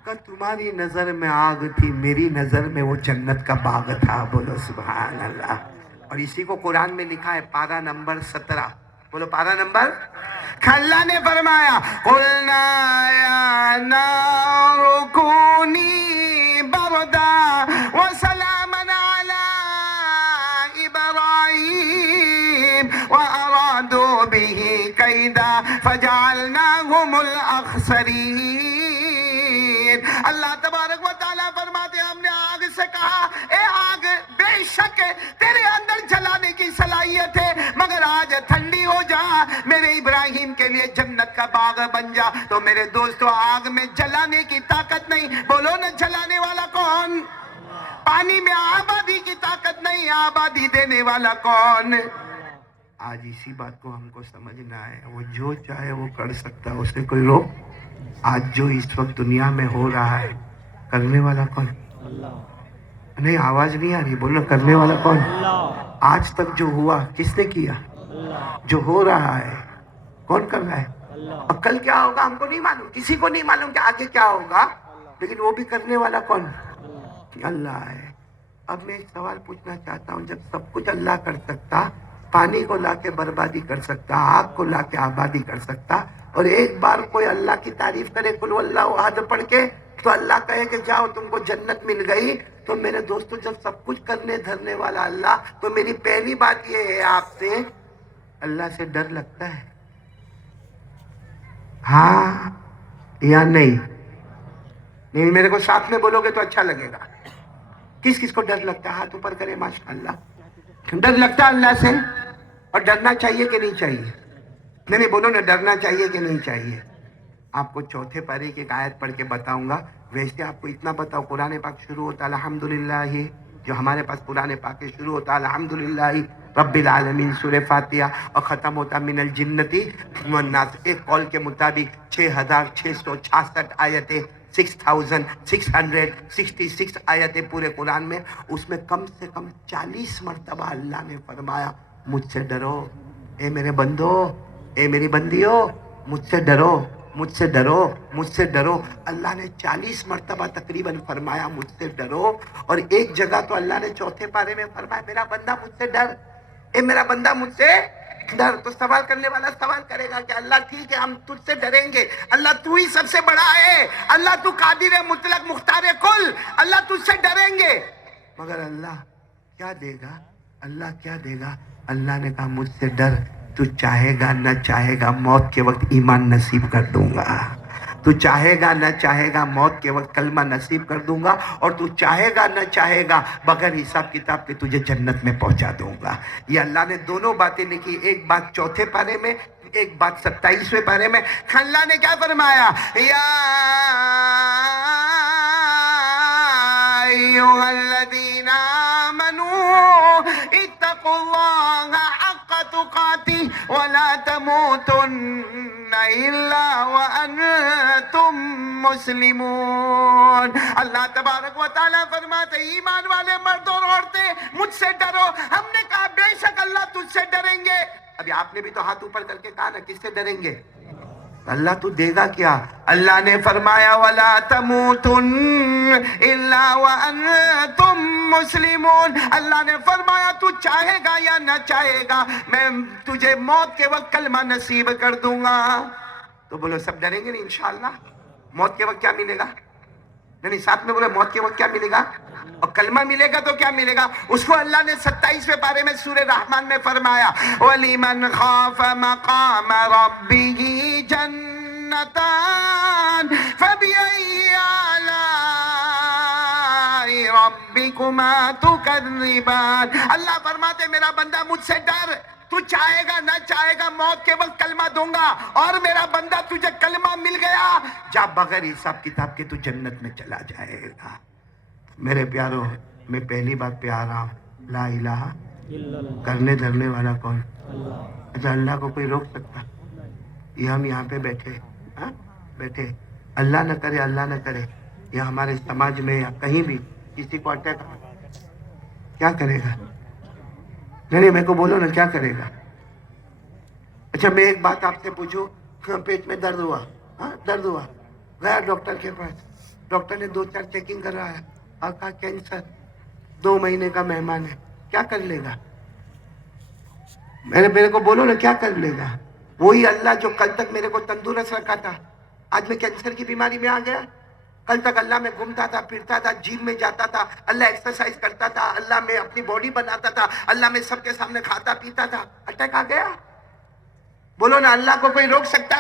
کہ تمہاری نظر میں آگ تھی, میری نظر میں وہ جنت کا باغ تھا. بولو سبحان اللہ. اور اسی کو قرآن میں لکھا ہے, پارہ نمبر 17. بولو پارہ نمبر. اللہ نے فرمایا قُلْنَا يَا نَارُ كُونِي بَرْدًا وَسَلَامًا عَلَىٰ إِبْرَاهِيمَ وَأَرَادُوا بِهِ كَيْدًا فَجَعَلْنَاهُمُ الْأَخْسَرِينَ. اللہ تبارک و تعالیٰ فرماتے ہیں ہم نے آگ سے کہا, اے آگ بے شک تیرے اندر جلانے کی صلاحیت ہے مگر آج ٹھنڈی ہو جا, میرے ابراہیم کے لیے جنت کا باغ بن جا. تو میرے دوستو آگ میں جلانے کی طاقت نہیں. بولو نا جلانے والا کون؟ پانی میں آبادی کی طاقت نہیں, آبادی دینے والا کون؟ آج اسی بات کو ہم کو سمجھنا ہے. وہ جو چاہے وہ کر سکتا ہے, اسے کوئی روک. آج جو اس وقت دنیا میں ہو رہا ہے, کرنے والا کون؟ نہیں آواز نہیں آ رہی, بولو کرنے والا کون؟ آج تک جو ہوا کس نے کیا؟ جو ہو رہا ہے کون کر رہا ہے؟ اب کل کیا ہوگا ہم کو نہیں معلوم, کسی کو نہیں معلوم کہ آگے کیا ہوگا, لیکن وہ بھی کرنے والا کون؟ اللہ ہے. اب میں ایک سوال پوچھنا چاہتا ہوں, جب سب کچھ اللہ کر سکتا پانی کو لا کے بربادی کر سکتا، آگ کو لا کے آبادی کر سکتا. اور ایک بار کوئی اللہ کی تعریف کرے قل هو اللہ احد پڑھ کے تو اللہ کہے کہ جاؤ تم کو جنت مل گئی. تو میرے دوستو جب سب کچھ کرنے دھرنے والا اللہ، تو میری پہلی بات یہ ہے آپ سے، اللہ سے ڈر لگتا ہے؟ ہاں یا نہیں؟ نہیں میرے کو ساتھ میں بولو گے تو اچھا لگے گا. کس کس کو ڈر لگتا ہے؟ ہاتھ اوپر کرے ماشاءاللہ. ڈر لگتا ہے اللہ سے؟ اور ڈرنا چاہیے کہ نہیں چاہیے؟ نہیں بولو نا، ڈرنا چاہیے کہ نہیں چاہیے؟ آپ کو چوتھے پارے کی ایک آیت پڑھ کے بتاؤں گا. ویسے آپ کو اتنا بتاؤ، قرآن پاک شروع ہوتا ہے الحمدللہ، جو ہمارے پاس قرآن پاک شروع ہوتا ہے الحمدللہ رب العالمین سورہ فاتحہ، اور ختم ہوتا من الجنتی والناس. ایک قول کے مطابق 6666 آیتیں، 6666 آیتیں پورے قرآن میں. اس میں کم سے کم 40 مرتبہ اللہ نے فرمایا مجھ سے ڈرو اے میرے بندو، اے میری بندیو، مجھ سے ڈرو، مجھ سے ڈرو، مجھ سے ڈرو. اللہ نے 40 مرتبہ تقریباً فرمایا مجھ سے ڈرو. اور ایک جگہ تو اللہ نے چوتھے پارے میں فرمایا میرا بندہ مجھ سے ڈر، اے میرا بندہ مجھ سے ڈر. تو سوال کرنے والا سوال کرے گا کہ اللہ ٹھیک ہے ہم تجھ سے ڈریں گے، اللہ تو ہی سب سے بڑا ہے، اللہ تو قادر مطلق مختار کل، اللہ تجھ سے ڈریں گے. مگر اللہ کیا دے گا؟ اللہ کیا دے گا؟ اللہ نے کہا مجھ سے ڈر، تو چاہے گا نہ چاہے گا موت کے وقت ایمان نصیب کر دوں گا، تو چاہے گا نہ چاہے گا موت کے وقت کلمہ نصیب کر دوں گا، اور تو چاہے گا نہ چاہے گا بغیر حساب کتاب کے تجھے جنت میں پہنچا دوں گا. یہ اللہ نے دونوں باتیں لکھی، ایک بات چوتھے پارے میں، ایک بات 27ویں پارے میں. اللہ نے کیا فرمایا؟ یا ایھا الذین آمنوا اتقوا اللہ حق تقاته ولا تموتن الا وانتم مسلمون. اللہ تبارک و تعالیٰ فرماتے ایمان والے مرد اور عورتیں مجھ سے ڈرو. ہم نے کہا بے شک اللہ تجھ سے ڈریں گے. ابھی آپ نے بھی تو ہاتھ اوپر کر کے کہا نا کس سے ڈریں گے؟ اللہ تو دے گا کیا؟ اللہ نے فرمایا وَلَا تَمُوتُنَّ إِلَّا وَأَنْتُمْ مُسْلِمُونَ. اللہ نے فرمایا تو چاہے گا یا نہ چاہے گا میں تجھے موت کے وقت کلمہ نصیب کر دوں گا. تو بولو سب ڈریں گے نہیں انشاءاللہ؟ موت کے وقت کیا ملے گا؟ نہیں ساتھ میں بولو موت کے وقت کیا ملے گا؟ اور کلمہ ملے گا تو کیا ملے گا؟ اس کو اللہ نے 27ویں پارے میں سورہ رحمان میں فرمایا وَلِمَنْ خَافَ مَقَامَ رَبِّهِ جَنَّتَانِ فَبِأَيِّ آلَاءِ رَبِّكُمَا تُكَذِّبَانِ. اللہ فرماتے میرا بندہ مجھ سے ڈر، تو چاہے گا نہ چاہے گا موت کے وقت کلمہ دوں گا، اور میرا بندہ تجھے کلمہ مل گیا جا بغیر حساب کتاب کے تو جنت میں چلا جائے گا. میرے پیارو میں پہلی بات پہ آ رہا ہوں، لا الہ کرنے دھرنے والا کون؟ اچھا اللہ کو کوئی روک سکتا؟ یہ ہم یہاں پہ بیٹھے بیٹھے اللہ نہ کرے، اللہ نہ کرے یہ ہمارے سماج میں یا کہیں بھی کسی کو اٹیک کیا کرے گا؟ نہیں میرے کو بولو نا کیا کرے گا؟ اچھا میں ایک بات آپ سے پوچھوں، پیٹ میں درد ہوا، درد ہوا، گیا ڈاکٹر کے پاس، ڈاکٹر نے 2-4 چیکنگ کر رہا ہے اور کہا کینسر 2 مہینے کا مہمان ہے، کیا کر لے گا؟ میرے کو بولو نا کیا کر لے گا؟ وہی اللہ جو کل تک میرے کو تندرست رکھا تھا آج میں کینسر کی بیماری میں آ گیا. کل تک اللہ میں گھومتا تھا، پھرتا تھا، جم میں جاتا تھا، اللہ ایکسرسائز کرتا تھا، اللہ میں اپنی باڈی بناتا تھا، اللہ میں سب کے سامنے کھاتا پیتا تھا، اٹیک آ گیا. بولو نا اللہ کو کوئی روک سکتا؟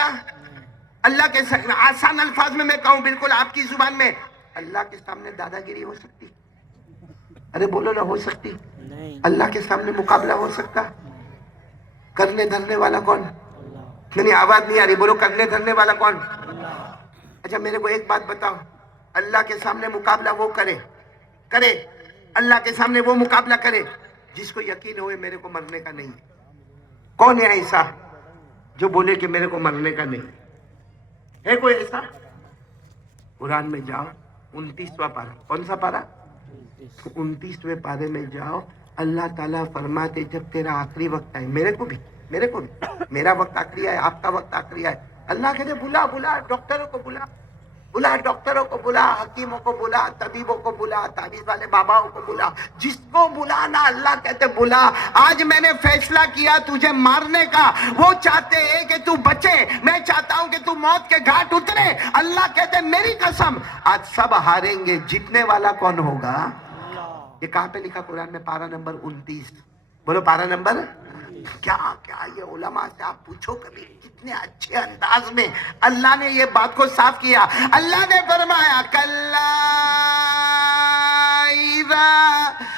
اللہ کے آسان الفاظ میں کہوں بالکل آپ کی زبان میں، اللہ کے سامنے دادا گیری ہو سکتی؟ ارے بولو نا ہو سکتی؟ اللہ کے سامنے مقابلہ ہو سکتا؟ کرنے دھرنے والا کون؟ نہیں آواز نہیں آ رہی، بولو کرنے دھرنے والا کون؟ اچھا میرے کو ایک بات بتاؤ، اللہ کے سامنے مقابلہ وہ کرے اللہ کے سامنے وہ مقابلہ کرے جس کو یقین ہوئے میرے کو مرنے کا نہیں. کون ہے ایسا جو بولے کہ میرے کو مرنے کا نہیں ہے؟ کوئی ایسا؟ قرآن میں جاؤ 29واں پارہ، کون سا پارہ؟ 29ویں پارے میں جاؤ، اللہ تعالیٰ فرماتے جب تیرا آخری وقت آئے، میرے کو بھی میرا وقت آخری ہے، آپ کا وقت آخری ہے، اللہ کہتے بلا ڈاکٹروں کو بلا بلا ڈاکٹروں کو بلا، حکیموں کو بلا، طبیبوں کو بلا، تعویذ والے باباؤں کو بلا، جس کو بلانا اللہ کہتے بلا۔ آج میں نے فیصلہ کیا تجھے مارنے کا، وہ چاہتے ہیں کہ تو بچے، میں چاہتا ہوں کہ تو موت کے گھاٹ اترے۔ اللہ کہتے میری قسم آج سب ہاریں گے، جیتنے والا کون ہوگا؟ یہ کہاں پہ لکھا قرآن میں؟ پارہ نمبر 29، بولو پارہ نمبر کیا یہ علماء سے آپ پوچھو کبھی کتنے اچھے انداز میں اللہ نے یہ بات کو صاف کیا۔ اللہ نے فرمایا کلا اذا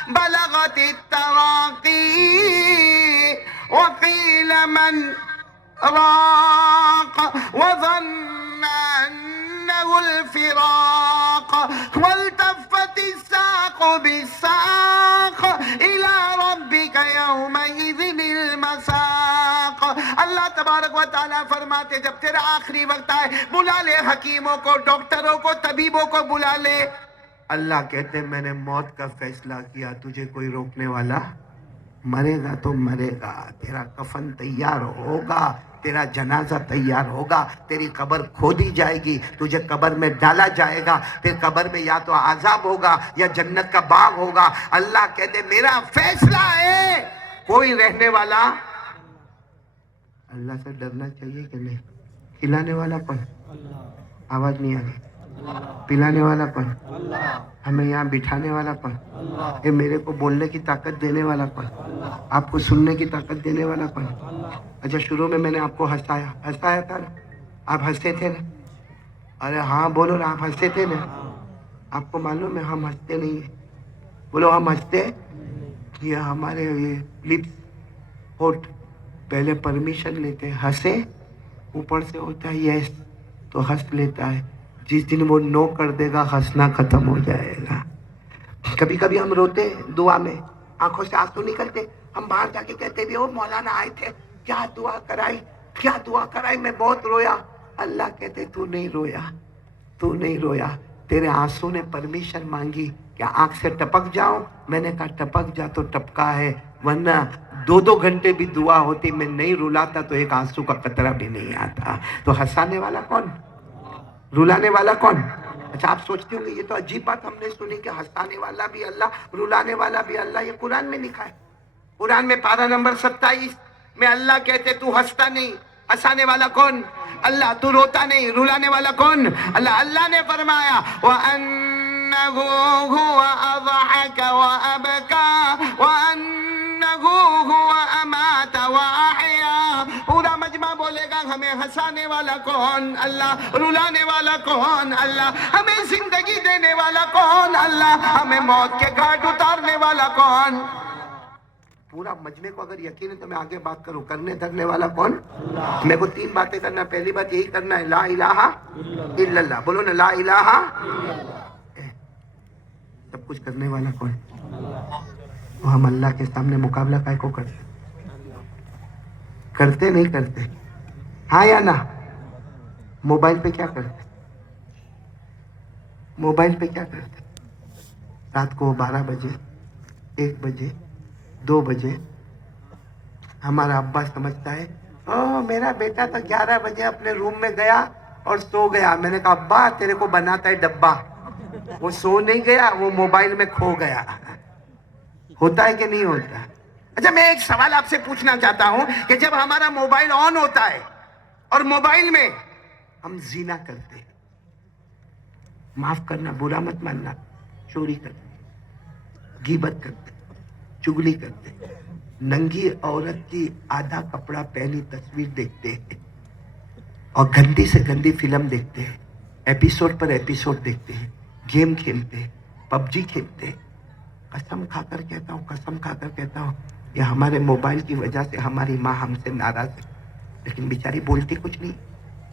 بلغت التراقی وقیل من راق وظن انه الفراق والتفت الساق بالساق الى ربك يومئذ المساق۔ اللہ تبارک و تعالیٰ فرماتے جب تیرا آخری وقت آئے بلا لے حکیموں کو، ڈاکٹروں کو، طبیبوں کو بلا لے۔ اللہ کہتے میں نے موت کا فیصلہ کیا، تجھے کوئی روکنے والا؟ مرے گا تو مرے گا، تیرا کفن تیار ہوگا، تیرا جنازہ تیار ہوگا، تیری قبر کھودی جائے گی، تجھے قبر میں ڈالا جائے گا، پھر قبر میں یا تو عذاب ہوگا یا جنت کا باغ ہوگا۔ اللہ کہتے میرا فیصلہ ہے، کوئی رہنے والا۔ اللہ سے ڈرنا چاہیے کہ نہیں؟ کھلانے والا کون؟ آواز نہیں آ رہی۔ پلانے والا کون؟ ہمیں یہاں بٹھانے والا کون؟ اے میرے کو بولنے کی طاقت دینے والا کون؟ آپ کو سننے کی طاقت دینے والا کون؟ اچھا شروع میں نے آپ کو ہنسایا تھا نا، آپ ہنستے تھے نا؟ ارے ہاں بولو نا، آپ ہنستے تھے نا؟ آپ کو معلوم ہے ہم ہنستے نہیں ہیں، بولو ہم ہنستے، یہ ہمارے یہ لپس ہونٹ پہلے پرمیشن لیتے ہیں، ہنسے اوپر سے ہوتا ہے یس تو ہنس لیتا ہے، جس دن وہ نو کر دے گا ہنسنا ختم ہو جائے گا۔ کبھی کبھی ہم روتے دعا میں، آنکھوں سے آنسو نکلتے، ہم باہر جا کے کہتے بھی وہ مولانا آئے تھے، کیا دعا کرائی، کیا دعا کرائی، میں بہت رویا۔ اللہ کہتے تو نہیں رویا، تو نہیں رویا، تیرے آنسو نے پرمیشن مانگی کہ آنکھ سے ٹپک جاؤں، میں نے کہا ٹپک جا تو ٹپکا ہے، ورنہ 2 گھنٹے بھی دعا ہوتی میں نہیں رلاتا تو ایک آنسو کا قطرہ بھی نہیں آتا۔ تو ہنسانے والا کون؟ رلانے والا کون؟ اچھا آپ سوچتے ہوں گے یہ تو عجیب بات ہم نے سنی کہ ہنسانے والا بھی اللہ، رلانے والا بھی اللہ، یہ قرآن میں لکھا ہے۔ قرآن میں پارہ نمبر 27 میں اللہ کہتے تو ہنستا نہیں، ہنسانے والا کون؟ اللہ۔ تو روتا نہیں، رلانے والا کون؟ اللہ۔ اللہ نے فرمایا وَأَنَّهُ هُوَ أَضْحَكَ وَأَبْكَى وَأَنَّهُ هُوَ أَمَاتَ وَأَحْيَا۔ پورا مجمع بولے گا ہمیں ہنسانے والا کون؟ اللہ۔ رلانے والا کون؟ اللہ۔ ہمیں زندگی دینے والا کون؟ اللہ۔ ہمیں موت کے گھاٹ اتارنے والا کون؟ پورا مجمع کو اگر یقین ہے تو میں آگے بات کروں، کرنے دھرنے والا کون؟ اللہ۔ میرے کو 3 باتیں کرنا، پہلی بات یہی کرنا ہے لا الہ الا اللہ، بولو نا لا الہ الا اللہ۔ سب کچھ کرنے والا کون؟ تو ہم اللہ کے سامنے مقابلہ کائے کو کرتے؟ کرتے نہیں کرتے؟ ہاں یا نہ؟ موبائل پہ کیا کرتے؟ موبائل پہ کیا کرتے؟ رات کو 12 بجے 1 بجے 2 بجے ہمارا ابا سمجھتا ہے میرا بیٹا تو 11 بجے اپنے روم میں گیا اور سو گیا۔ میں نے کہا ابا تیرے کو بناتا ہے ڈبہ، وہ سو نہیں گیا، وہ موبائل میں کھو گیا۔ ہوتا ہے کہ نہیں ہوتا؟ اچھا میں ایک سوال آپ سے پوچھنا چاہتا ہوں کہ جب ہمارا موبائل آن ہوتا ہے اور موبائل میں ہم زنا کرتے، معاف کرنا برا مت ماننا، چوری کرتے، غیبت کرتے، چگلی کرتے، ننگی عورت کی آدھا کپڑا پہنی تصویر دیکھتے ہیں اور گندی سے گندی فلم دیکھتے ہیں، ایپیسوڈ پر ایپیسوڈ دیکھتے ہیں، گیم کھیلتے ہیں، پب جی کھیلتے ہیں۔ قسم کھا کر کہتا ہوں، قسم کھا کر کہتا ہوں، یہ ہمارے موبائل کی وجہ سے ہماری ماں ہم سے ناراض ہے، لیکن بیچاری بولتی کچھ نہیں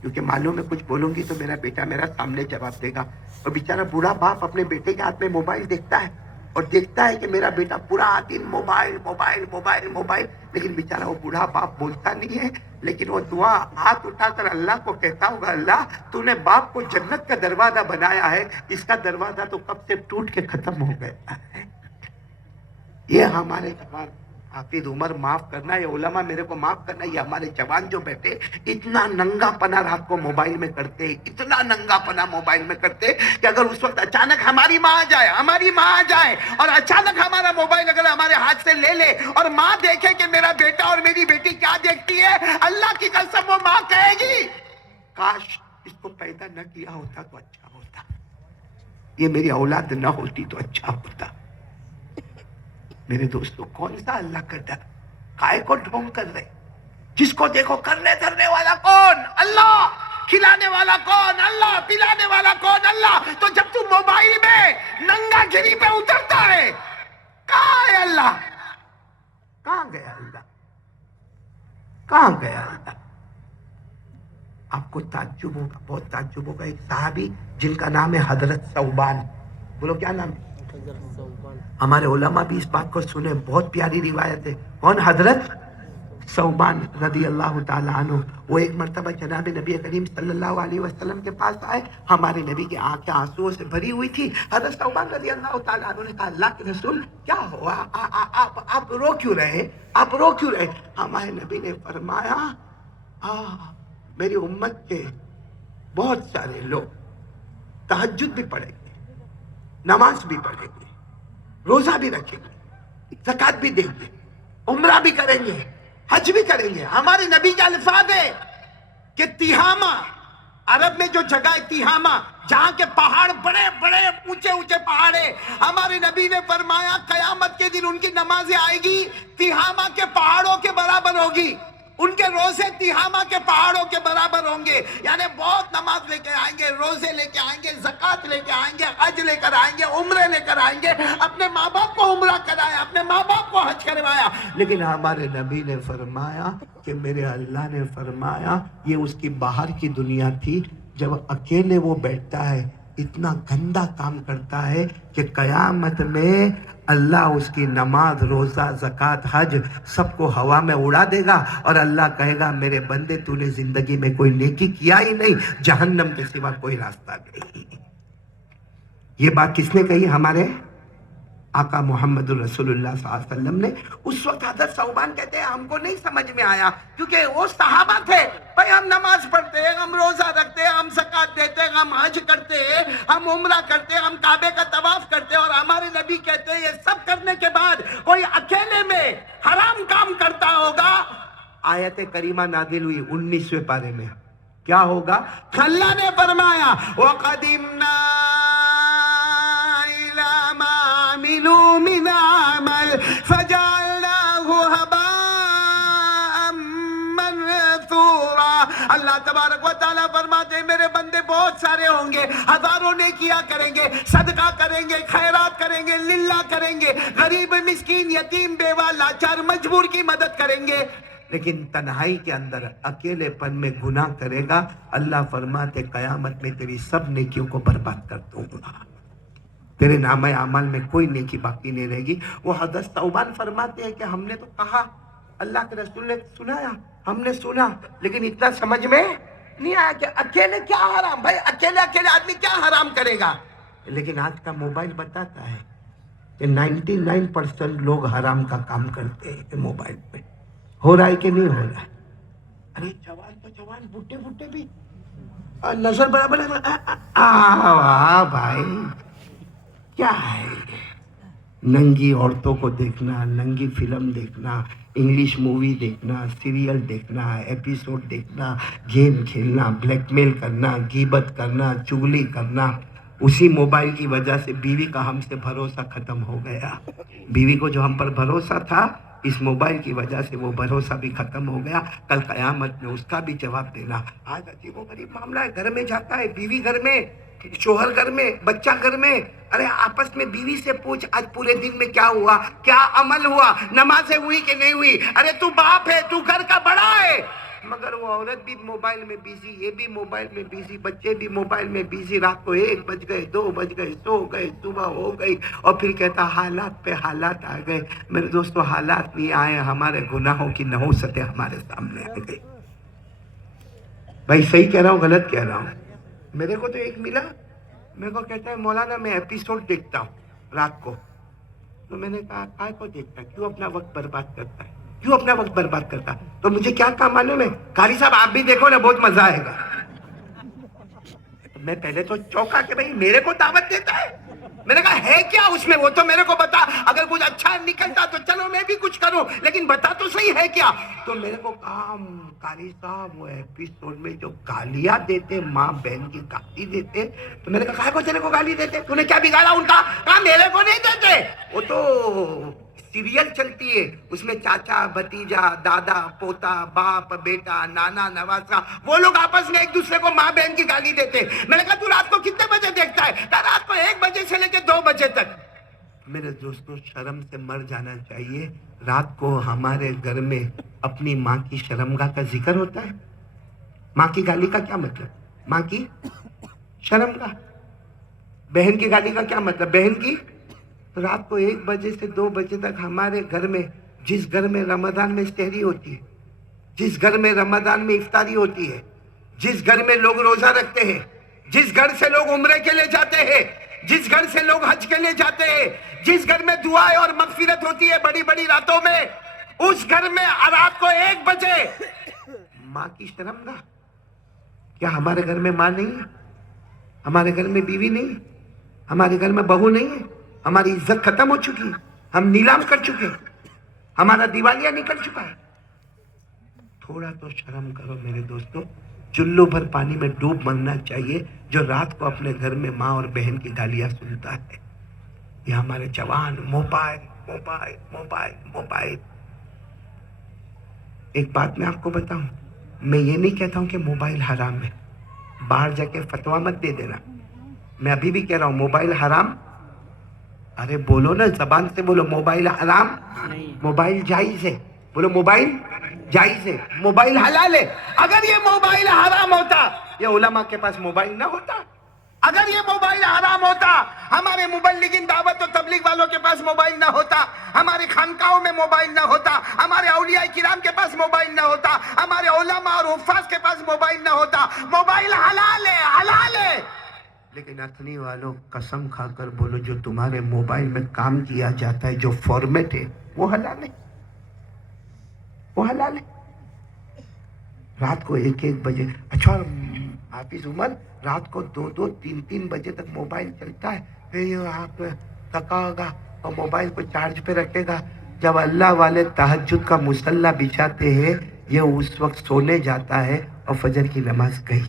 کیونکہ معلوم ہے کچھ بولوں گی تو میرا بیٹا میرا سامنے جواب دے گا۔ اور بیچارہ بوڑھا باپ اپنے بیٹے کے ہاتھ میں موبائل دیکھتا ہے اور دیکھتا ہے کہ میرا بیٹا پورا دن موبائل موبائل موبائل موبائل، لیکن بیچارہ وہ بوڑھا باپ بولتا نہیں ہے، لیکن وہ دعا ہاتھ اٹھا کر اللہ کو کہتا ہوگا اللہ تو نے باپ کو جنت کا دروازہ بنایا ہے، اس کا دروازہ تو کب سے ٹوٹ کے ختم ہو گیا ہے۔ یہ ہمارے حافظ عمر معاف کرنا، یہ علماء میرے کو معاف کرنا، یہ ہمارے جوان جو بیٹھے اتنا ننگا پنا رات کو موبائل میں کرتے، اتنا ننگا پنا موبائل میں کرتے کہ اگر اس وقت اچانک ہماری ماں آ جائے اور اچانک ہمارا موبائل اگر ہمارے ہاتھ سے لے لے اور ماں دیکھے کہ میرا بیٹا اور میری بیٹی کیا دیکھتی ہے، اللہ کی قسم وہ ماں کہے گی کاش اس کو پیدا نہ کیا ہوتا تو اچھا ہوتا، یہ میری اولاد نہ ہوتی تو اچھا ہوتا۔ میرے دوستو، کون سا اللہ کا ڈر؟ کائے کو ڈھونگ کر رہے؟ جس کو دیکھو کرنے دھرنے والا کون؟ اللہ۔ کھلانے والا کون؟ اللہ۔ پلانے والا کون؟ اللہ۔ تو جب تو موبائل میں ننگا گری پہ اترتا ہے، کہاں ہے اللہ؟ کہاں گیا اللہ؟ کہاں گیا اللہ؟ آپ کو تعجب ہوگا، بہت تعجب ہوگا، ایک صحابی جن کا نام ہے حضرت ثوبان، بولو کیا نام ہے؟ ہمارے علماء بھی اس بات کو سنے، بہت پیاری روایت ہے۔ کون؟ حضرت ثوبان رضی اللہ تعالیٰ عنہ۔ وہ ایک مرتبہ جناب نبی کریم صلی اللہ علیہ وسلم کے پاس آئے، ہمارے نبی کی آنکھیں آنسوؤں سے بھری ہوئی تھی۔ حضرت ثوبان رضی اللہ تعالیٰ عنہ نے کہا اللہ کے رسول کیا ہوا، آپ رو کیوں رہے؟ آپ رو کیوں رہے؟ ہمارے نبی نے فرمایا میری امت کے بہت سارے لوگ تہجد بھی پڑھیں گے، نماز بھی پڑھیں گے، روزہ بھی رکھیں گے، زکوٰۃ بھی دیں گے، عمرہ بھی کریں گے، حج بھی کریں گے۔ ہمارے نبی کے الفاظ ہے کہ تیہامہ، عرب میں جو جگہ ہے تیہامہ، جہاں کے پہاڑ بڑے بڑے اونچے اونچے پہاڑ ہیں، ہمارے نبی نے فرمایا قیامت کے دن ان کی نمازیں آئے گی تیہامہ کے پہاڑوں کے برابر ہوگی، ان کے روزے تیہامہ کے پہاڑوں کے برابر ہوں گے۔ یعنی بہت نماز لے کے آئیں گے، روزے لے کے آئیں گے، زکوٰۃ لے کے آئیں گے، حج لے کر آئیں گے، عمرے لے کر آئیں گے، اپنے ماں باپ کو عمرہ کرایا، اپنے ماں باپ کو حج کروایا۔ لیکن ہمارے نبی نے فرمایا کہ میرے اللہ نے فرمایا یہ اس کی باہر کی دنیا تھی، جب اکیلے وہ بیٹھتا ہے اتنا گندا کام کرتا ہے کہ قیامت میں اللہ اس کی نماز، روزہ، زکوٰۃ، حج سب کو ہوا میں اڑا دے گا، اور اللہ کہے گا میرے بندے تو نے زندگی میں کوئی نیکی کیا ہی نہیں، جہنم کے سوا کوئی راستہ نہیں۔ یہ بات کس نے کہی؟ ہمارے آقا محمد رسول اللہ صلی اللہ علیہ وسلم نے۔ اس وقت حضرت ثوبان کہتے ہیں ہم کو نہیں سمجھ میں آیا، کیونکہ وہ صحابہ تھے، بھائی ہم نماز پڑھتے ہیں، ہم روزہ رکھتے ہیں، ہم زکوٰۃ دیتے ہیں، ہم حج کرتے ہیں، ہم عمرہ کرتے ہیں، ہم کعبے کا طواف کرتے ہیں، اور ہمارے نبی کہتے ہیں یہ سب کرنے کے بعد کوئی اکیلے میں حرام کام کرتا ہوگا۔ آیت کریمہ نازل ہوئی 19ویں پارے میں، کیا ہوگا؟ اللہ نے فرمایا وَقَدِمْنَا إِلَىٰ مَا عَمِلُوا مِنْ عَمَلٍ فَجَعَلْنَاهُ هَبَاءً مَنْثُورًا۔ اللہ تبارک و تعالیٰ فرماتے ہیں میرے بندے بہت سارے ہوں گے، ہزاروں نے کیا کریں گے، صدقہ کریں گے، خیرات کریں گے، للہ کریں گے، غریب مسکین یتیم بیوہ لاچار مجبور کی مدد کریں گے، لیکن تنہائی کے اندر اکیلے پن میں گناہ کرے گا، اللہ فرماتے قیامت میں تیری سب نیکیوں کو برباد کر دوں گا، تیرے نامہ اعمال میں کوئی نیکی باقی نہیں رہے گی۔ وہ حضرت ثوبان فرماتے ہیں کہ ہم نے تو کہا، اللہ کے رسول نے سنایا، ہم نے سنا، لیکن اتنا سمجھ میں نہیں آیا کہ اکیلے کیا حرام، بھائی اکیلے آدمی کیا حرام کرے گا۔ لیکن آج کا موبائل بتاتا ہے کہ 99% لوگ حرام کا کام کرتے ہیں موبائل پہ۔ ہو رہا ہے کہ نہیں ہو رہا ہے؟ ارے جوان تو جوان، بوٹے بوٹے بھی نظر برابر بھائی کیا ہے؟ ننگی عورتوں کو دیکھنا، ننگی فلم دیکھنا، انگلش مووی دیکھنا، سیریل دیکھنا، ایپیسوڈ دیکھنا، گیم کھیلنا، بلیک میل کرنا، غیبت کرنا، چغلی کرنا۔ اسی موبائل کی وجہ سے بیوی کا ہم سے بھروسہ ختم ہو گیا۔ بیوی کو جو ہم پر بھروسہ تھا، اس موبائل کی وجہ سے وہ بھروسہ بھی ختم ہو گیا، کل قیامت میں اس کا بھی جواب دینا۔ آج عجیب و غریب معاملہ ہے، گھر میں جاتا ہے، بیوی گھر میں، شوہر گھر میں، بچہ گھر میں، ارے آپس میں بیوی سے پوچھ آج پورے دن میں کیا ہوا، کیا عمل ہوا، نمازیں ہوئی کہ نہیں ہوئی، ارے تو باپ ہے، تو گھر کا بڑا ہے، مگر وہ عورت بھی موبائل میں بیزی، یہ بھی موبائل میں بیزی، بچے بھی موبائل میں بیزی، رات کو 1 بج گئے، 2 بج گئے، سو گئے، صبح ہو گئی، اور پھر کہتا حالات پہ حالات آ گئے۔ میرے دوستو حالات نہیں آئے، ہمارے گناہوں کی نحوستیں ہمارے سامنے آ گئی۔ بھائی صحیح کہہ رہا ہوں غلط کہہ رہا ہوں؟ میرے کو تو ایک ملا، میرے کو کہتا ہے مولانا میں ایپیسوڈ دیکھتا ہوں رات کو، تو میں نے کہا کائے کو دیکھتا ہے, کیوں اپنا وقت برباد کرتا ہے, کیوں اپنا وقت برباد کرتا ہے؟ تو مجھے کیا کام معلوم ہے, قاری صاحب آپ بھی دیکھو نا, بہت مزہ آئے گا. میں پہلے تو چوکا کہ بھئی میرے کو دعوت دیتا ہے. میں نے کہا ہے کیا اس میں, وہ تو میرے کو بتا, اگر کچھ اچھا نکلتا تو چلو میں بھی کچھ کروں, لیکن بتا تو صحیح ہے کیا. تو میرے کو کہا قاری صاحب وہ ایپیسوڈ میں جو گالیاں دیتے, ماں بہن کی گالی دیتے, تو میں نے کہا کو تیرے کو گالی دیتے, تو نے کیا بگاڑا ان کا؟ کہا میرے کو نہیں دیتے, وہ تو سیریل چلتی ہے, اس میں چاچا بھتیجا دادا پوتا باپ بیٹا نانا نواسا وہ لوگ آپس میں ایک دوسرے کو ماں بہن کی گالی دیتے. میں نے کہا تو رات کو کتنے بجے دیکھتا ہے؟ کہا رات کو 1 بجے سے لے کے 2 بجے تک. میرے دوستوں شرم سے مر جانا چاہیے. رات کو ہمارے گھر میں اپنی ماں کی شرمگاہ کا ذکر ہوتا ہے. ماں کی گالی کا کیا مطلب؟ ماں کی شرمگاہ. بہن کی گالی کا کیا مطلب؟ بہن کی. رات کو 1 بجے سے 2 بجے تک ہمارے گھر میں, جس گھر میں رمضان میں سحری ہوتی ہے, جس گھر میں رمضان میں افطاری ہوتی ہے, جس گھر میں لوگ روزہ رکھتے ہیں, جس گھر سے لوگ عمرے کے لیے جاتے ہیں, جس گھر سے لوگ حج کے لیے جاتے ہیں, جس گھر میں دعائیں اور مغفرت ہوتی ہے بڑی بڑی راتوں میں, اس گھر میں رات کو 1 بجے ماں کی شرمگاہ. کیا ہمارے گھر میں ماں نہیں ہے؟ ہمارے گھر میں بیوی نہیں ہے؟ ہمارے گھر میں بہو نہیں ہے؟ ہماری عزت ختم ہو چکی ہے, ہم نیلام کر چکے, ہمارا دیوالیہ نکل چکا ہے. تھوڑا تو شرم کرو میرے دوستو. چلو بھر پانی میں ڈوب مرنا چاہیے جو رات کو اپنے گھر میں ماں اور بہن کی گالیاں سنتا ہے. یہ ہمارے جوان موبائل موبائل موبائل موبائل. ایک بات میں آپ کو بتاؤں, میں یہ نہیں کہتا ہوں کہ موبائل حرام ہے, باہر جا کے فتویٰ مت دے دینا. میں ابھی بھی کہہ رہا ہوں موبائل حرام. ارے بولو نا, زبان سے بولو, موبائل حرام, موبائل جائز ہے. بولو موبائل جائز ہے, موبائل حلال ہے. اگر یہ موبائل حرام ہوتا, یہ علماء کے پاس موبائل نہ ہوتا. اگر یہ موبائل حرام ہوتا, ہمارے مبلغین دعوت و تبلیغ والوں کے پاس موبائل نہ ہوتا, ہماری خانقاہوں میں موبائل نہ ہوتا, ہمارے اولیاء کرام کے پاس موبائل نہ ہوتا, ہمارے علماء اور حفاظ کے پاس موبائل نہ ہوتا. موبائل حلال ہے, حلال ہے. لیکن اثنی والوں قسم کھا کر بولو, جو تمہارے موبائل میں کام کیا جاتا ہے, جو فارمیٹ ہے, وہ حلال ہے, وہ حلال ہے. رات کو 1 بجے, اچھا حافظ عمر, رات کو 2 3 بجے تک موبائل چلتا ہے. پھر آپ تھکا ہوگا اور موبائل کو چارج پہ رکھے گا. جب اللہ والے تہجد کا مصلی بچھاتے ہیں, یہ اس وقت سونے جاتا ہے اور فجر کی نماز گئی.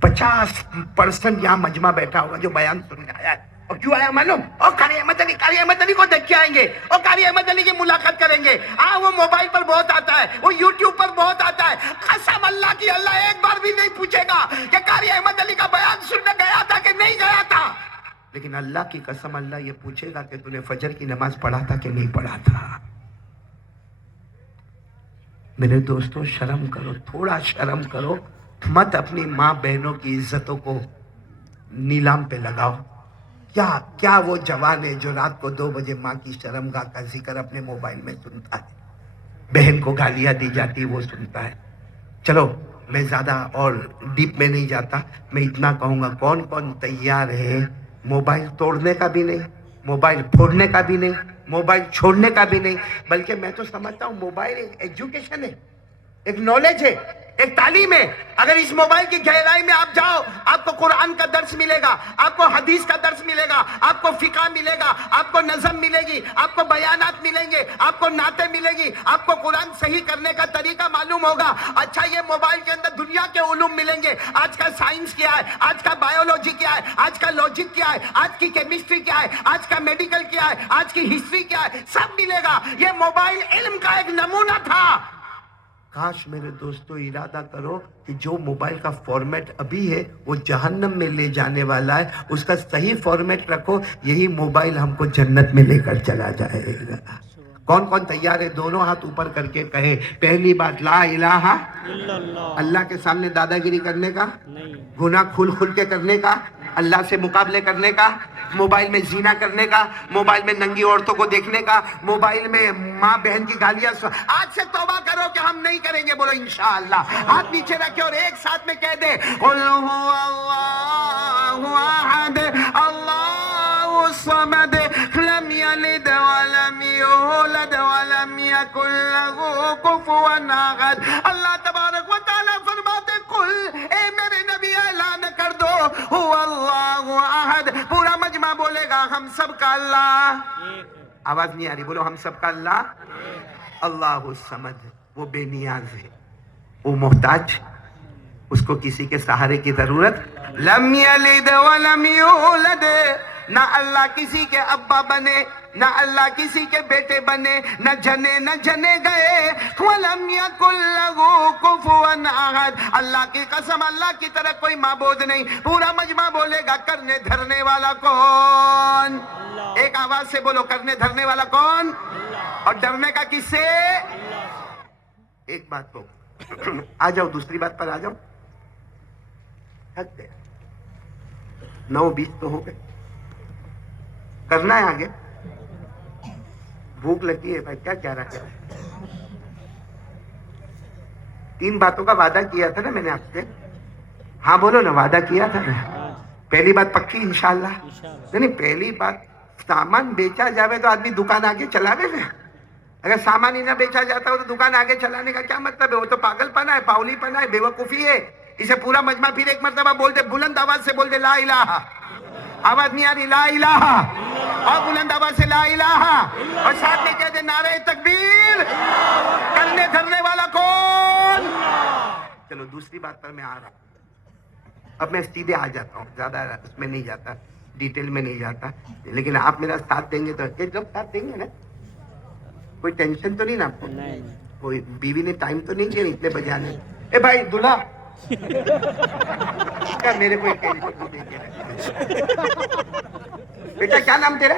50% یہاں مجمع بیٹھا ہوگا جو بیان سننے آیا ہے. اور کیوں آیا معلوم؟ اور قاری احمد علی کو دیکھ کے آئیں گے, اور قاری احمد علی کی ملاقات کریں گے. ہاں وہ موبائل پر بہت آتا ہے, وہ یوٹیوب پر بہت آتا ہے. قسم اللہ کی, اللہ ایک بار بھی نہیں پوچھے گا کہ قاری احمد علی کا بیان سننے گیا تھا کہ نہیں گیا تھا. لیکن اللہ کی قسم اللہ یہ پوچھے گا کہ تو نے فجر کی نماز پڑھا تھا کہ نہیں پڑھا تھا. میرے دوستو شرم کرو, تھوڑا شرم کرو. مت اپنی ماں بہنوں کی عزتوں کو نیلام پہ لگاؤ. کیا وہ جوان ہے جو رات کو 2 بجے ماں کی شرمگاہ کا ذکر اپنے موبائل میں سنتا ہے, بہن کو گالیاں دی جاتی وہ سنتا ہے. چلو میں زیادہ اور ڈیپ میں نہیں جاتا, میں اتنا کہوں گا, کون کون تیار ہے موبائل توڑنے کا بھی نہیں, موبائل پھوڑنے کا بھی نہیں, موبائل چھوڑنے کا بھی نہیں, بلکہ میں تو سمجھتا ہوں موبائل ایک ایجوکیشن ہے, ایک نالج ہے, ایک تعلیم ہے. اگر اس موبائل کی گہرائی میں آپ جاؤ, آپ کو قرآن کا درس ملے گا, آپ کو حدیث کا درس ملے گا, آپ کو فقہ ملے گا, آپ کو نظم ملے گی, آپ کو بیانات ملیں گے, آپ کو نعتیں ملے گی, آپ کو قرآن صحیح کرنے کا طریقہ معلوم ہوگا. اچھا یہ موبائل کے اندر دنیا کے علوم ملیں گے, آج کا سائنس کیا ہے, آج کا بایولوجی کیا ہے, آج کا لاجک کیا ہے, آج کی کیمسٹری کیا ہے, آج کا میڈیکل کیا ہے, آج کی ہسٹری کیا ہے, سب ملے گا. یہ موبائل علم کا ایک نمونہ تھا. کاش میرے دوستو ارادہ کرو کہ جو موبائل کا فارمیٹ ابھی ہے وہ جہنم میں لے جانے والا ہے, اس کا صحیح فارمیٹ رکھو, یہی موبائل ہم کو جنت میں لے کر چلا جائے گا. کون کون تیار ہے؟ دونوں ہاتھ اوپر کر کے کہے, پہلی بات لا الہ اللہ کے سامنے دادا گیری کرنے کا, گناہ کھل کے کرنے کا, اللہ سے مقابلے کرنے کا, موبائل میں زنا کرنے کا, موبائل میں ننگی عورتوں کو دیکھنے کا, موبائل میں ماں بہن کی گالیاں. آج سے توبہ کرو کہ ہم نہیں کریں گے. بولو انشاءاللہ. ہاتھ نیچے رکھے اور ایک ساتھ میں کہہ دے, قل هو اللہ احد اللہ الصمد لم يلد ولم يولد ولم يكن له كفوا احد. اللہ تبارک و تعالیٰ فرماتے قل اے میرے نبی اعلان کر دو هو اللہ احد. پورا مجمع بولے گا ہم سب کا اللہ. آواز نہیں آ رہی، بولو ہم سب کا اللہ. اللہ الصمد، وہ بے نیاز ہے، وہ محتاج، اس کو کسی کے سہارے کی ضرورت. لم یلد ولم یولد، نہ اللہ کسی کے ابا بنے، نہ اللہ کسی کے بیٹے بنے، نہ جنے گئے. ولم یکن لہ کفوا احد، اللہ کی قسم اللہ کی طرح کوئی معبود نہیں. پورا مجمع بولے گا کرنے دھرنے والا کون؟ ایک آواز سے بولو کرنے دھرنے والا کون؟ اور ڈرنے کا کس سے؟ ایک بات تو آ جاؤ، دوسری بات پر آ جاؤ. تھک گئے، 9:20 تو ہو گئے، کرنا ہے آگے. بھوک لگی ہے بھائی، کیا کہہ رہا ہے؟ 3 باتوں کا وعدہ کیا تھا نا میں نے آپ سے. ہاں بولو نا، وعدہ کیا تھا نا. پہلی بات پکی انشاءاللہ. نہیں پہلی بات، سامان بیچا جاوے تو آدمی دکان آگے چلاوے نا. اگر سامان ہی نہ بیچا جاتا ہو تو دکان آگے چلانے کا کیا مطلب ہے؟ وہ تو پاگل پنا ہے، پاؤلی پنا ہے، بیوقوفی ہے. اسے پورا مجمع پھر ایک مرتبہ بول دے، بلند آواز سے بول دے لا الہ. آواز نہیں آ رہی؟ لا الہ. اور بلند آواز سے لا الہ. اور ساتھ میں کہہ دے نعرہ تکبیر. کرنے دھرنے والا کون؟ چلو دوسری بات پر میں آ رہا ہوں. اب میں سیدھے آ جاتا ہوں، زیادہ اس میں نہیں جاتا، ڈیٹیل میں نہیں جاتا. لیکن آپ میرا ساتھ دیں گے تو ایک لوگ ساتھ دیں گے نا. کوئی ٹینشن تو نہیں نا آپ کو؟ کوئی بیوی نے ٹائم تو نہیں کیا اتنے بجے آنے؟ اے بھائی دلہا میرے کو ٹینشن نہیں دے. بیٹا کیا نام تیرا؟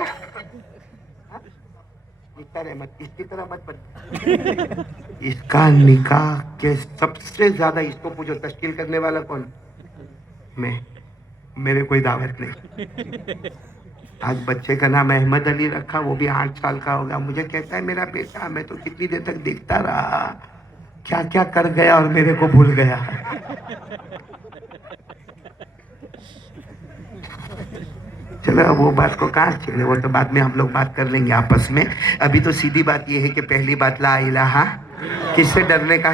رحمت. اس کی طرح مت بن. اس کا نکاح کے سب سے زیادہ اس کو پوچھو تشکیل کرنے والا کون؟ میں. میرے کوئی دعوت نہیں. آج بچے کا نام احمد علی رکھا، وہ بھی 8 سال کا ہوگا. مجھے کہتا ہے میرا بیٹا، میں تو کتنی دیر تک دیکھتا رہا، کیا کیا کر گیا اور میرے کو بھول گیا. چلو اب وہ بات کو کہاں چھیڑے، وہ تو بعد میں ہم لوگ بات کر لیں گے آپس میں. ابھی تو سیدھی بات یہ ہے کہ پہلی بات لا الہ. کس سے ڈرنے کا؟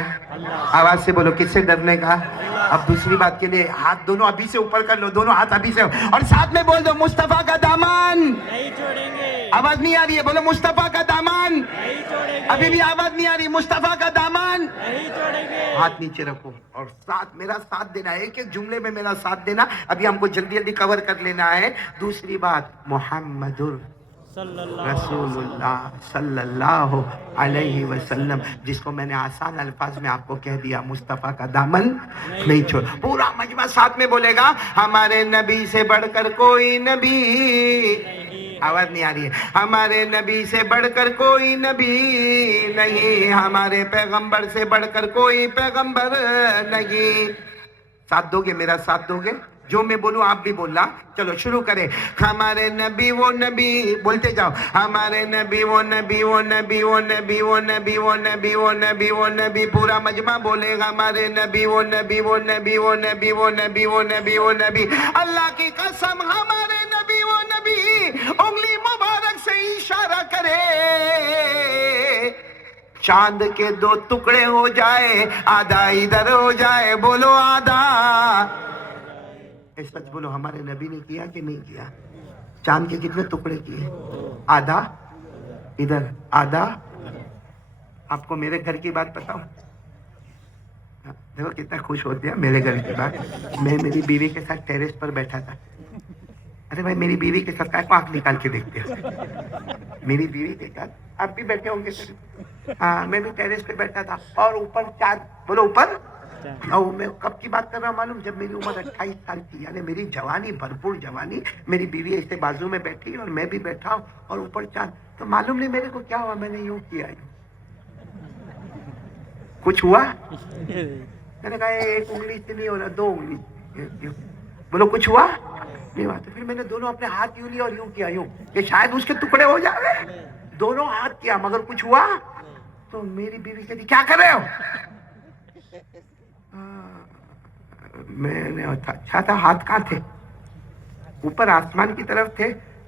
آواز سے بولو کس سے ڈرنے کا. اب دوسری بات کے لیے ہاتھ دونوں ابھی سے اوپر کر لو، دونوں ہاتھ ابھی سے، اور ساتھ میں بول دو مصطفیٰ کا دامن نہیں چھوڑیں گے. آواز نہیں آ رہی ہے؟ بولو مصطفیٰ کا دامن. نہیں چھوڑیں گے. ابھی بھی آواز نہیں آ رہی؟ مصطفیٰ کا دامن. نہیں چھوڑیں گے. ہاتھ نیچے رکھو اور ساتھ میرا ساتھ دینا ہے. ایک ایک جملے میں میرا ساتھ دینا. ابھی ہم کو جلدی جلدی کور کر لینا ہے. دوسری بات، محمد رسول اللہ صلی اللہ علیہ وسلم، جس کو میں نے آسان الفاظ میں آپ کو کہہ دیا، مصطفیٰ کا دامن نہیں چھوڑ. پورا مجمع ساتھ میں بولے گا ہمارے نبی سے بڑھ کر کوئی نبی. آواز نہیں آ رہی ہے؟ ہمارے نبی سے بڑھ کر کوئی نبی نہیں، ہمارے پیغمبر سے بڑھ کر کوئی پیغمبر نہیں. ساتھ دو گے؟ میرا ساتھ دو گے؟ جو میں بولوں آپ بھی بولنا. چلو شروع کریں. ہمارے نبی وہ نبی، بولتے جاؤ. ہمارے نبی وہ نبی، وہ نبی وہ نبی وہ نبی وہ نبی وہ نبی وہ نبی. پورا مجمع بولے گا ہمارے نبی وہ نبی وہ نبی وہ نبی وہ نبی وہ نبی وہ نبی. اللہ کی قسم ہمارے نبی وہ نبی. انگلی مبارک سے اشارہ کرے، چاند کے 2 ٹکڑے ہو جائے، آدھا ادھر ہو جائے. بولو آدھا. سچ بولو، ہمارے نبی نے کیا کہ نہیں کیا؟ چاند کے کتنے ٹکڑے کیے؟ آدھا ادھر، آدھا. آپ کو میرے گھر کی بات بتاؤں؟ دیکھو کتنا خوش ہوتے ہیں میرے گھر کی بات. میں میری بیوی کے ساتھ ٹیرس پر بیٹھا تھا. ارے بھائی میری بیوی کے ساتھ کیا آنکھ نکال کے دیکھتے ہیں؟ میری بیوی کے ساتھ آپ بھی بیٹھے ہوں گے. ہاں میں بھی ٹیرس پہ بیٹھا تھا اور اوپر چاند. بولو اوپر. اور میں کب کی بات کر رہا ہوں معلوم؟ جب میری عمر 28 سال کی، یعنی میری جوانی، بھرپور جوانی. میری بیوی ایسے بازو میں بیٹھی اور میں بھی بیٹھا ہوں اور اوپر چاند. تو معلوم نہیں میرے کو کیا ہوا، میں نے یوں کیا. کچھ ہوا؟ میں نے کہا 1 انگلی سے نہیں ہو رہا، 2 انگلی. بولو کچھ ہوا؟ نہیں ہوا. تو پھر میں نے دونوں اپنے ہاتھ یوں لیا اور یوں کیا، یوں کہ شاید اس کے ٹکڑے ہو جائے. دونوں ہاتھ کیا مگر کچھ ہوا. تو میری بیوی کہتی کیا کر رہے ہو؟ میں نے اچھا تھا. ہاتھ کہاں تھے؟ اوپر آسمان کی طرف تھے.